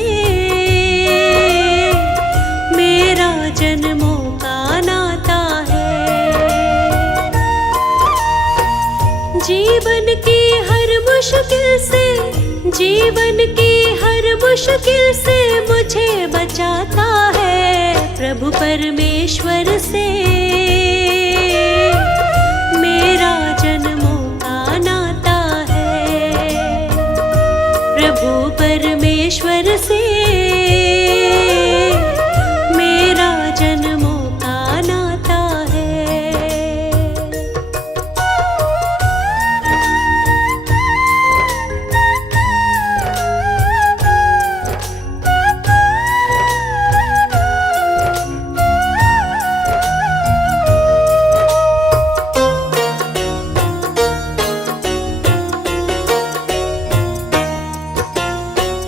मेरा जन्मों का नाता है। जीवन की हर मुश्किल से, जीवन की हर मुश्किल से मुझे बचाता है प्रभु परमेश्वर से मेरा जन्मों का नाता है। प्रभु परमेश्वर से मेरा जन्मों का नाता है।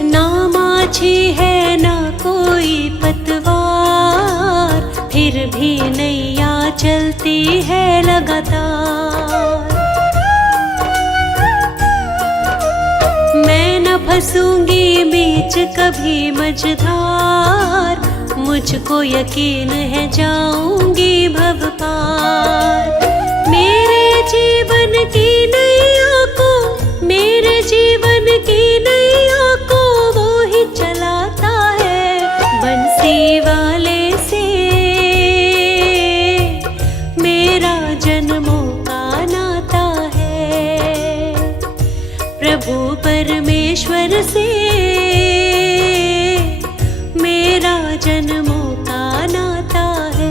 ना माछी है ना कोई पतवार, फिर भी नैया चलती है लगातार। मैं न फंसूंगी बीच कभी मझधार, मुझको यकीन है जाऊंगी भव पार। मेरे जीवन की नैया को, मेरे जीवन की नैया को वो ही चलाता है बंसी वाले से मेरा जन्मों का नाता है। प्रभु परमेश्वर से मेरा जन्मों का नाता है।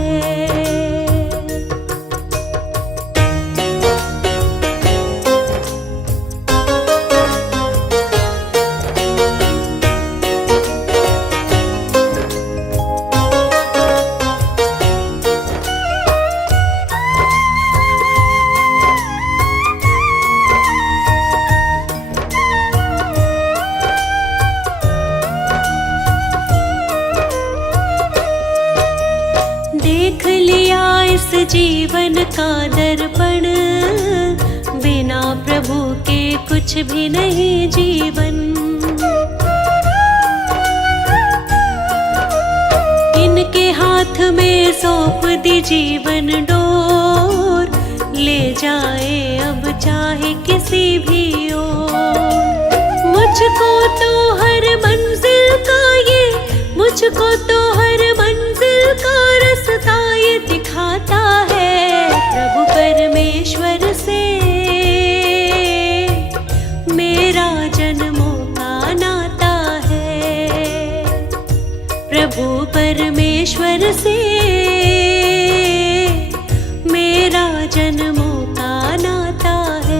देख लिया इस जीवन का दर्पण, बिना प्रभु के कुछ भी नहीं जीवन। इनके हाथ में सौंप दी जीवन डोर, ले जाए अब चाहे किसी भी ओर। मुझको तो हर मंजिल का ये, मुझको तो हर मंजिल का रास्ता ये दिखाता है प्रभु परमेश्वर से मेरा जन्मों का नाता है। प्रभु परमेश्वर से मेरा जन्मों का नाता है।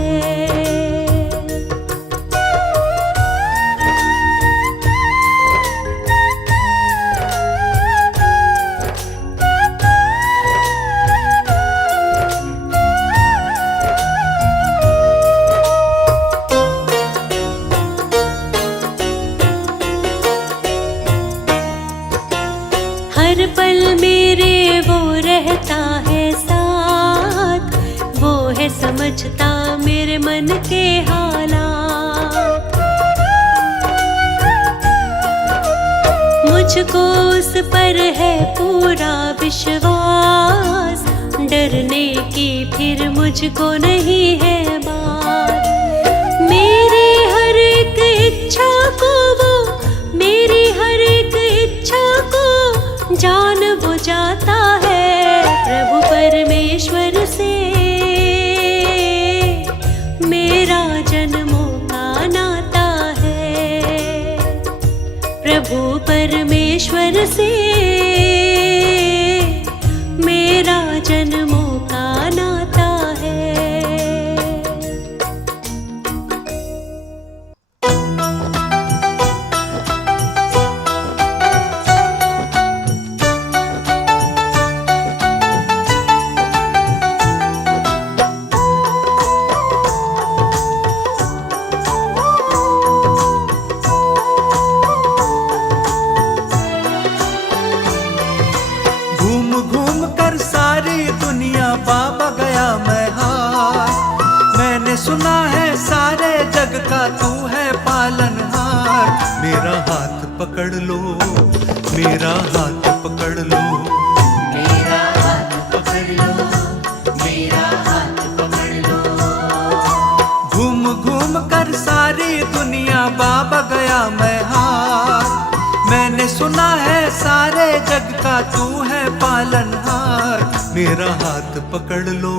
हर पल मेरे वो रहता है साथ, वो है समझता मेरे मन के हालात। मुझको उस पर है पूरा विश्वास, डरने की फिर मुझको नहीं है बात। मेरी हर एक इच्छा को वो, मेरी हर एक इच्छा को जान बुझाता है प्रभु परमेश्वर से मेरा जन्मों का नाता है। प्रभु परमेश्वर से मेरा जन्मों का नाता है। घूम घूम कर सारी दुनिया हाथ पकड़ लो, मेरा हाथ पकड़ लो। मेरा हाथ पकड़ लो, मेरा हाथ पकड़ लो। घूम घूम कर सारी दुनिया बाबा गया मैं हार। मैंने सुना है सारे जग का तू है पालनहार। मेरा हाथ पकड़ लो,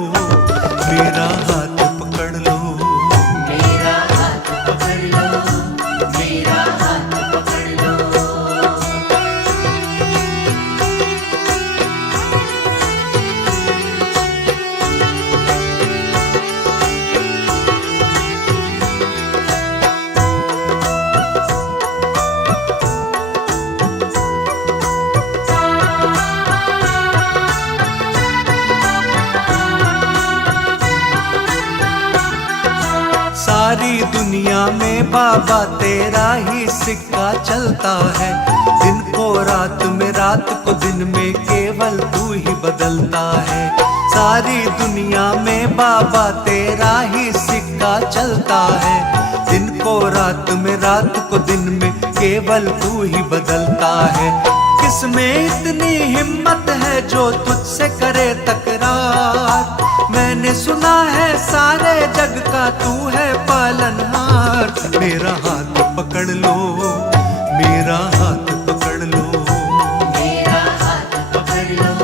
मेरा हाथ पकड़ लो। मेरा हाथ पकड़ लो, मेरा हाथ पकड़ लो। सारी दुनिया में बाबा तेरा ही सिक्का चलता है। दिन को रात में, रात को दिन में, केवल तू ही बदलता है। सारी दुनिया में बाबा तेरा ही सिक्का चलता है। दिन को रात में, रात को दिन में, केवल तू ही बदलता है। किसमें इतनी हिम्मत है जो तुझसे करे तकरार। मैंने सुना है सारे जग का तू है पालनहार। मेरा हाथ पकड़ लो, मेरा हाथ पकड़ लो। मेरा हाथ पकड़ लो,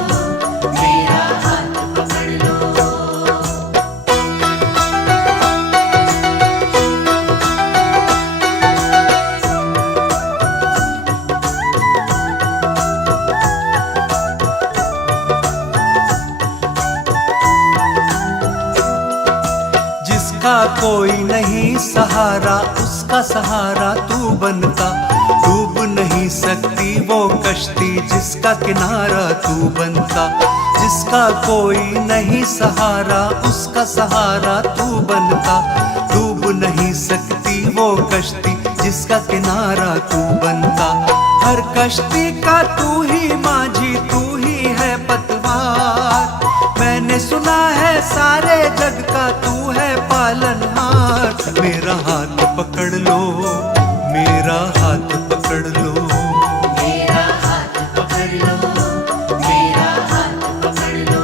मेरा हाथ पकड़ लो। जिसका कोई नहीं सहारा, उसका सहारा तू बनता। डूब नहीं सकती वो कश्ती, जिसका किनारा तू बनता। जिसका कोई नहीं सहारा, उसका सहारा तू बनता। डूब नहीं सकती वो कश्ती, जिसका किनारा तू बनता। हर कश्ती का तू ही माझी, तू ही है पतवार। मैंने सुना है सारे जग का तू है पालनहार। मेरा हाथ पकड़ लो, मेरा हाथ पकड़ लो। मेरा हाथ पकड़ लो, मेरा हाथ पकड़ लो।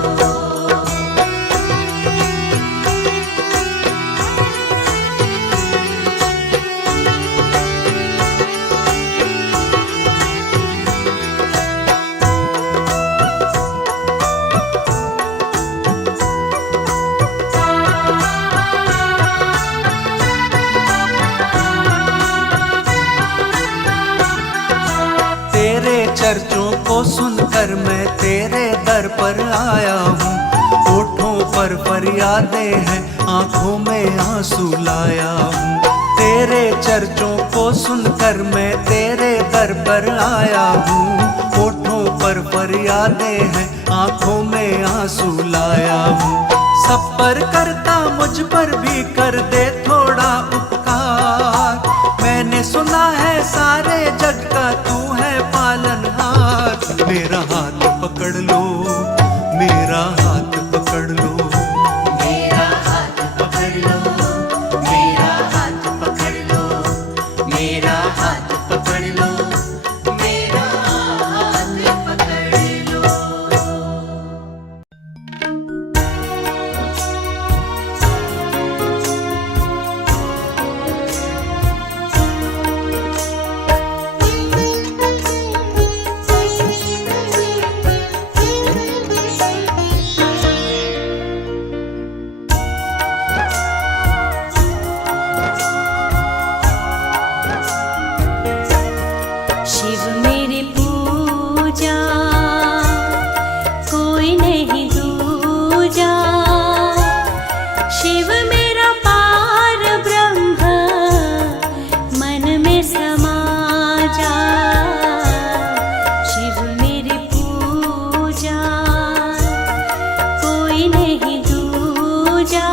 तेरे चर्चों को सुनकर मैं तेरे दर पर आया हूँ। होठों पर फरियादें हैं, आंखों में आंसू लाया हूँ। तेरे चर्चों को सुनकर मैं तेरे दर पर आया हूँ। होठों पर फरियादें हैं, आंखों में आंसू लाया हूँ। सब पर करता, मुझ पर भी कर दे थोड़ा उपकार। मैंने सुना है सारे जग का तू है पालनहार। मेरा हाथ पकड़ लो, मेरा हाथ पकड़ लो। मेरा हाथ पकड़ लो, मेरा हाथ पकड़ लो। मेरा हाथ पकड़ लो, मेरा हाथ पकड़ लो। शिव मेरी पूजा, कोई नहीं दूजा। शिव मेरा पार ब्रह्म, मन में समा जा। शिव मेरी पूजा, कोई नहीं दूजा।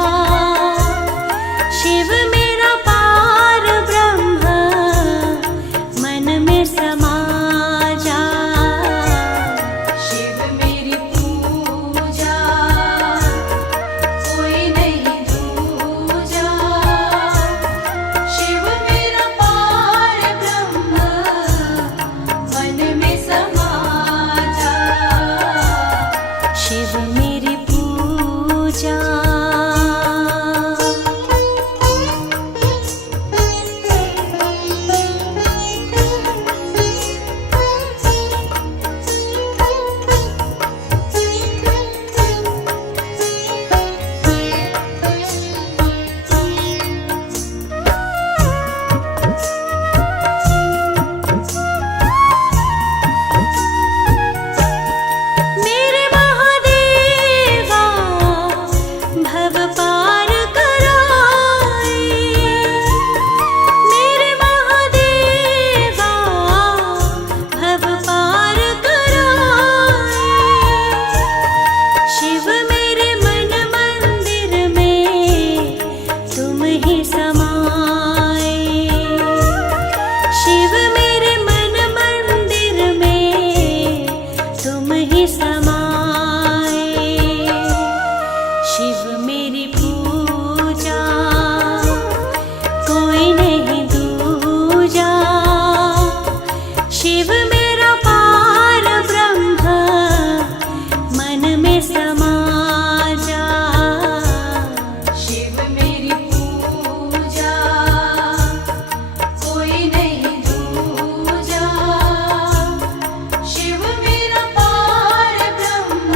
शिव मेरा पार ब्रह्म, मन में समा जा। शिव मेरा पार ब्रह्म मन में समा जा। शिव मेरी पूजा कोई नहीं दूजा। शिव मेरा पार ब्रह्म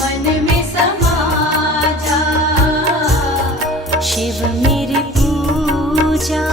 मन में समा जा। शिव मेरी पूजा।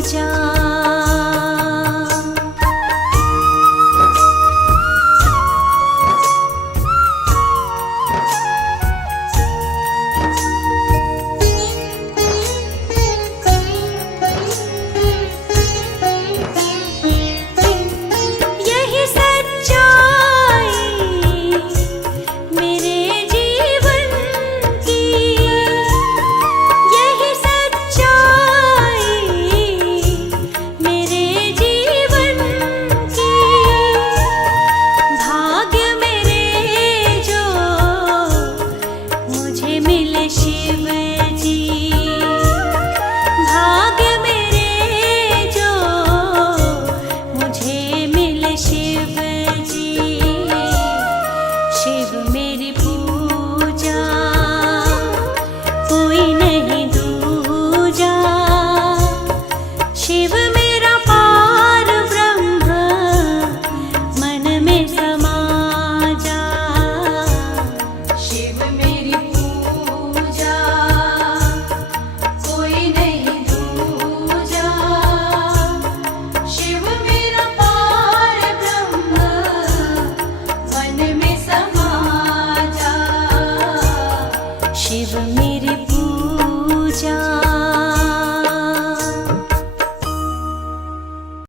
पूजा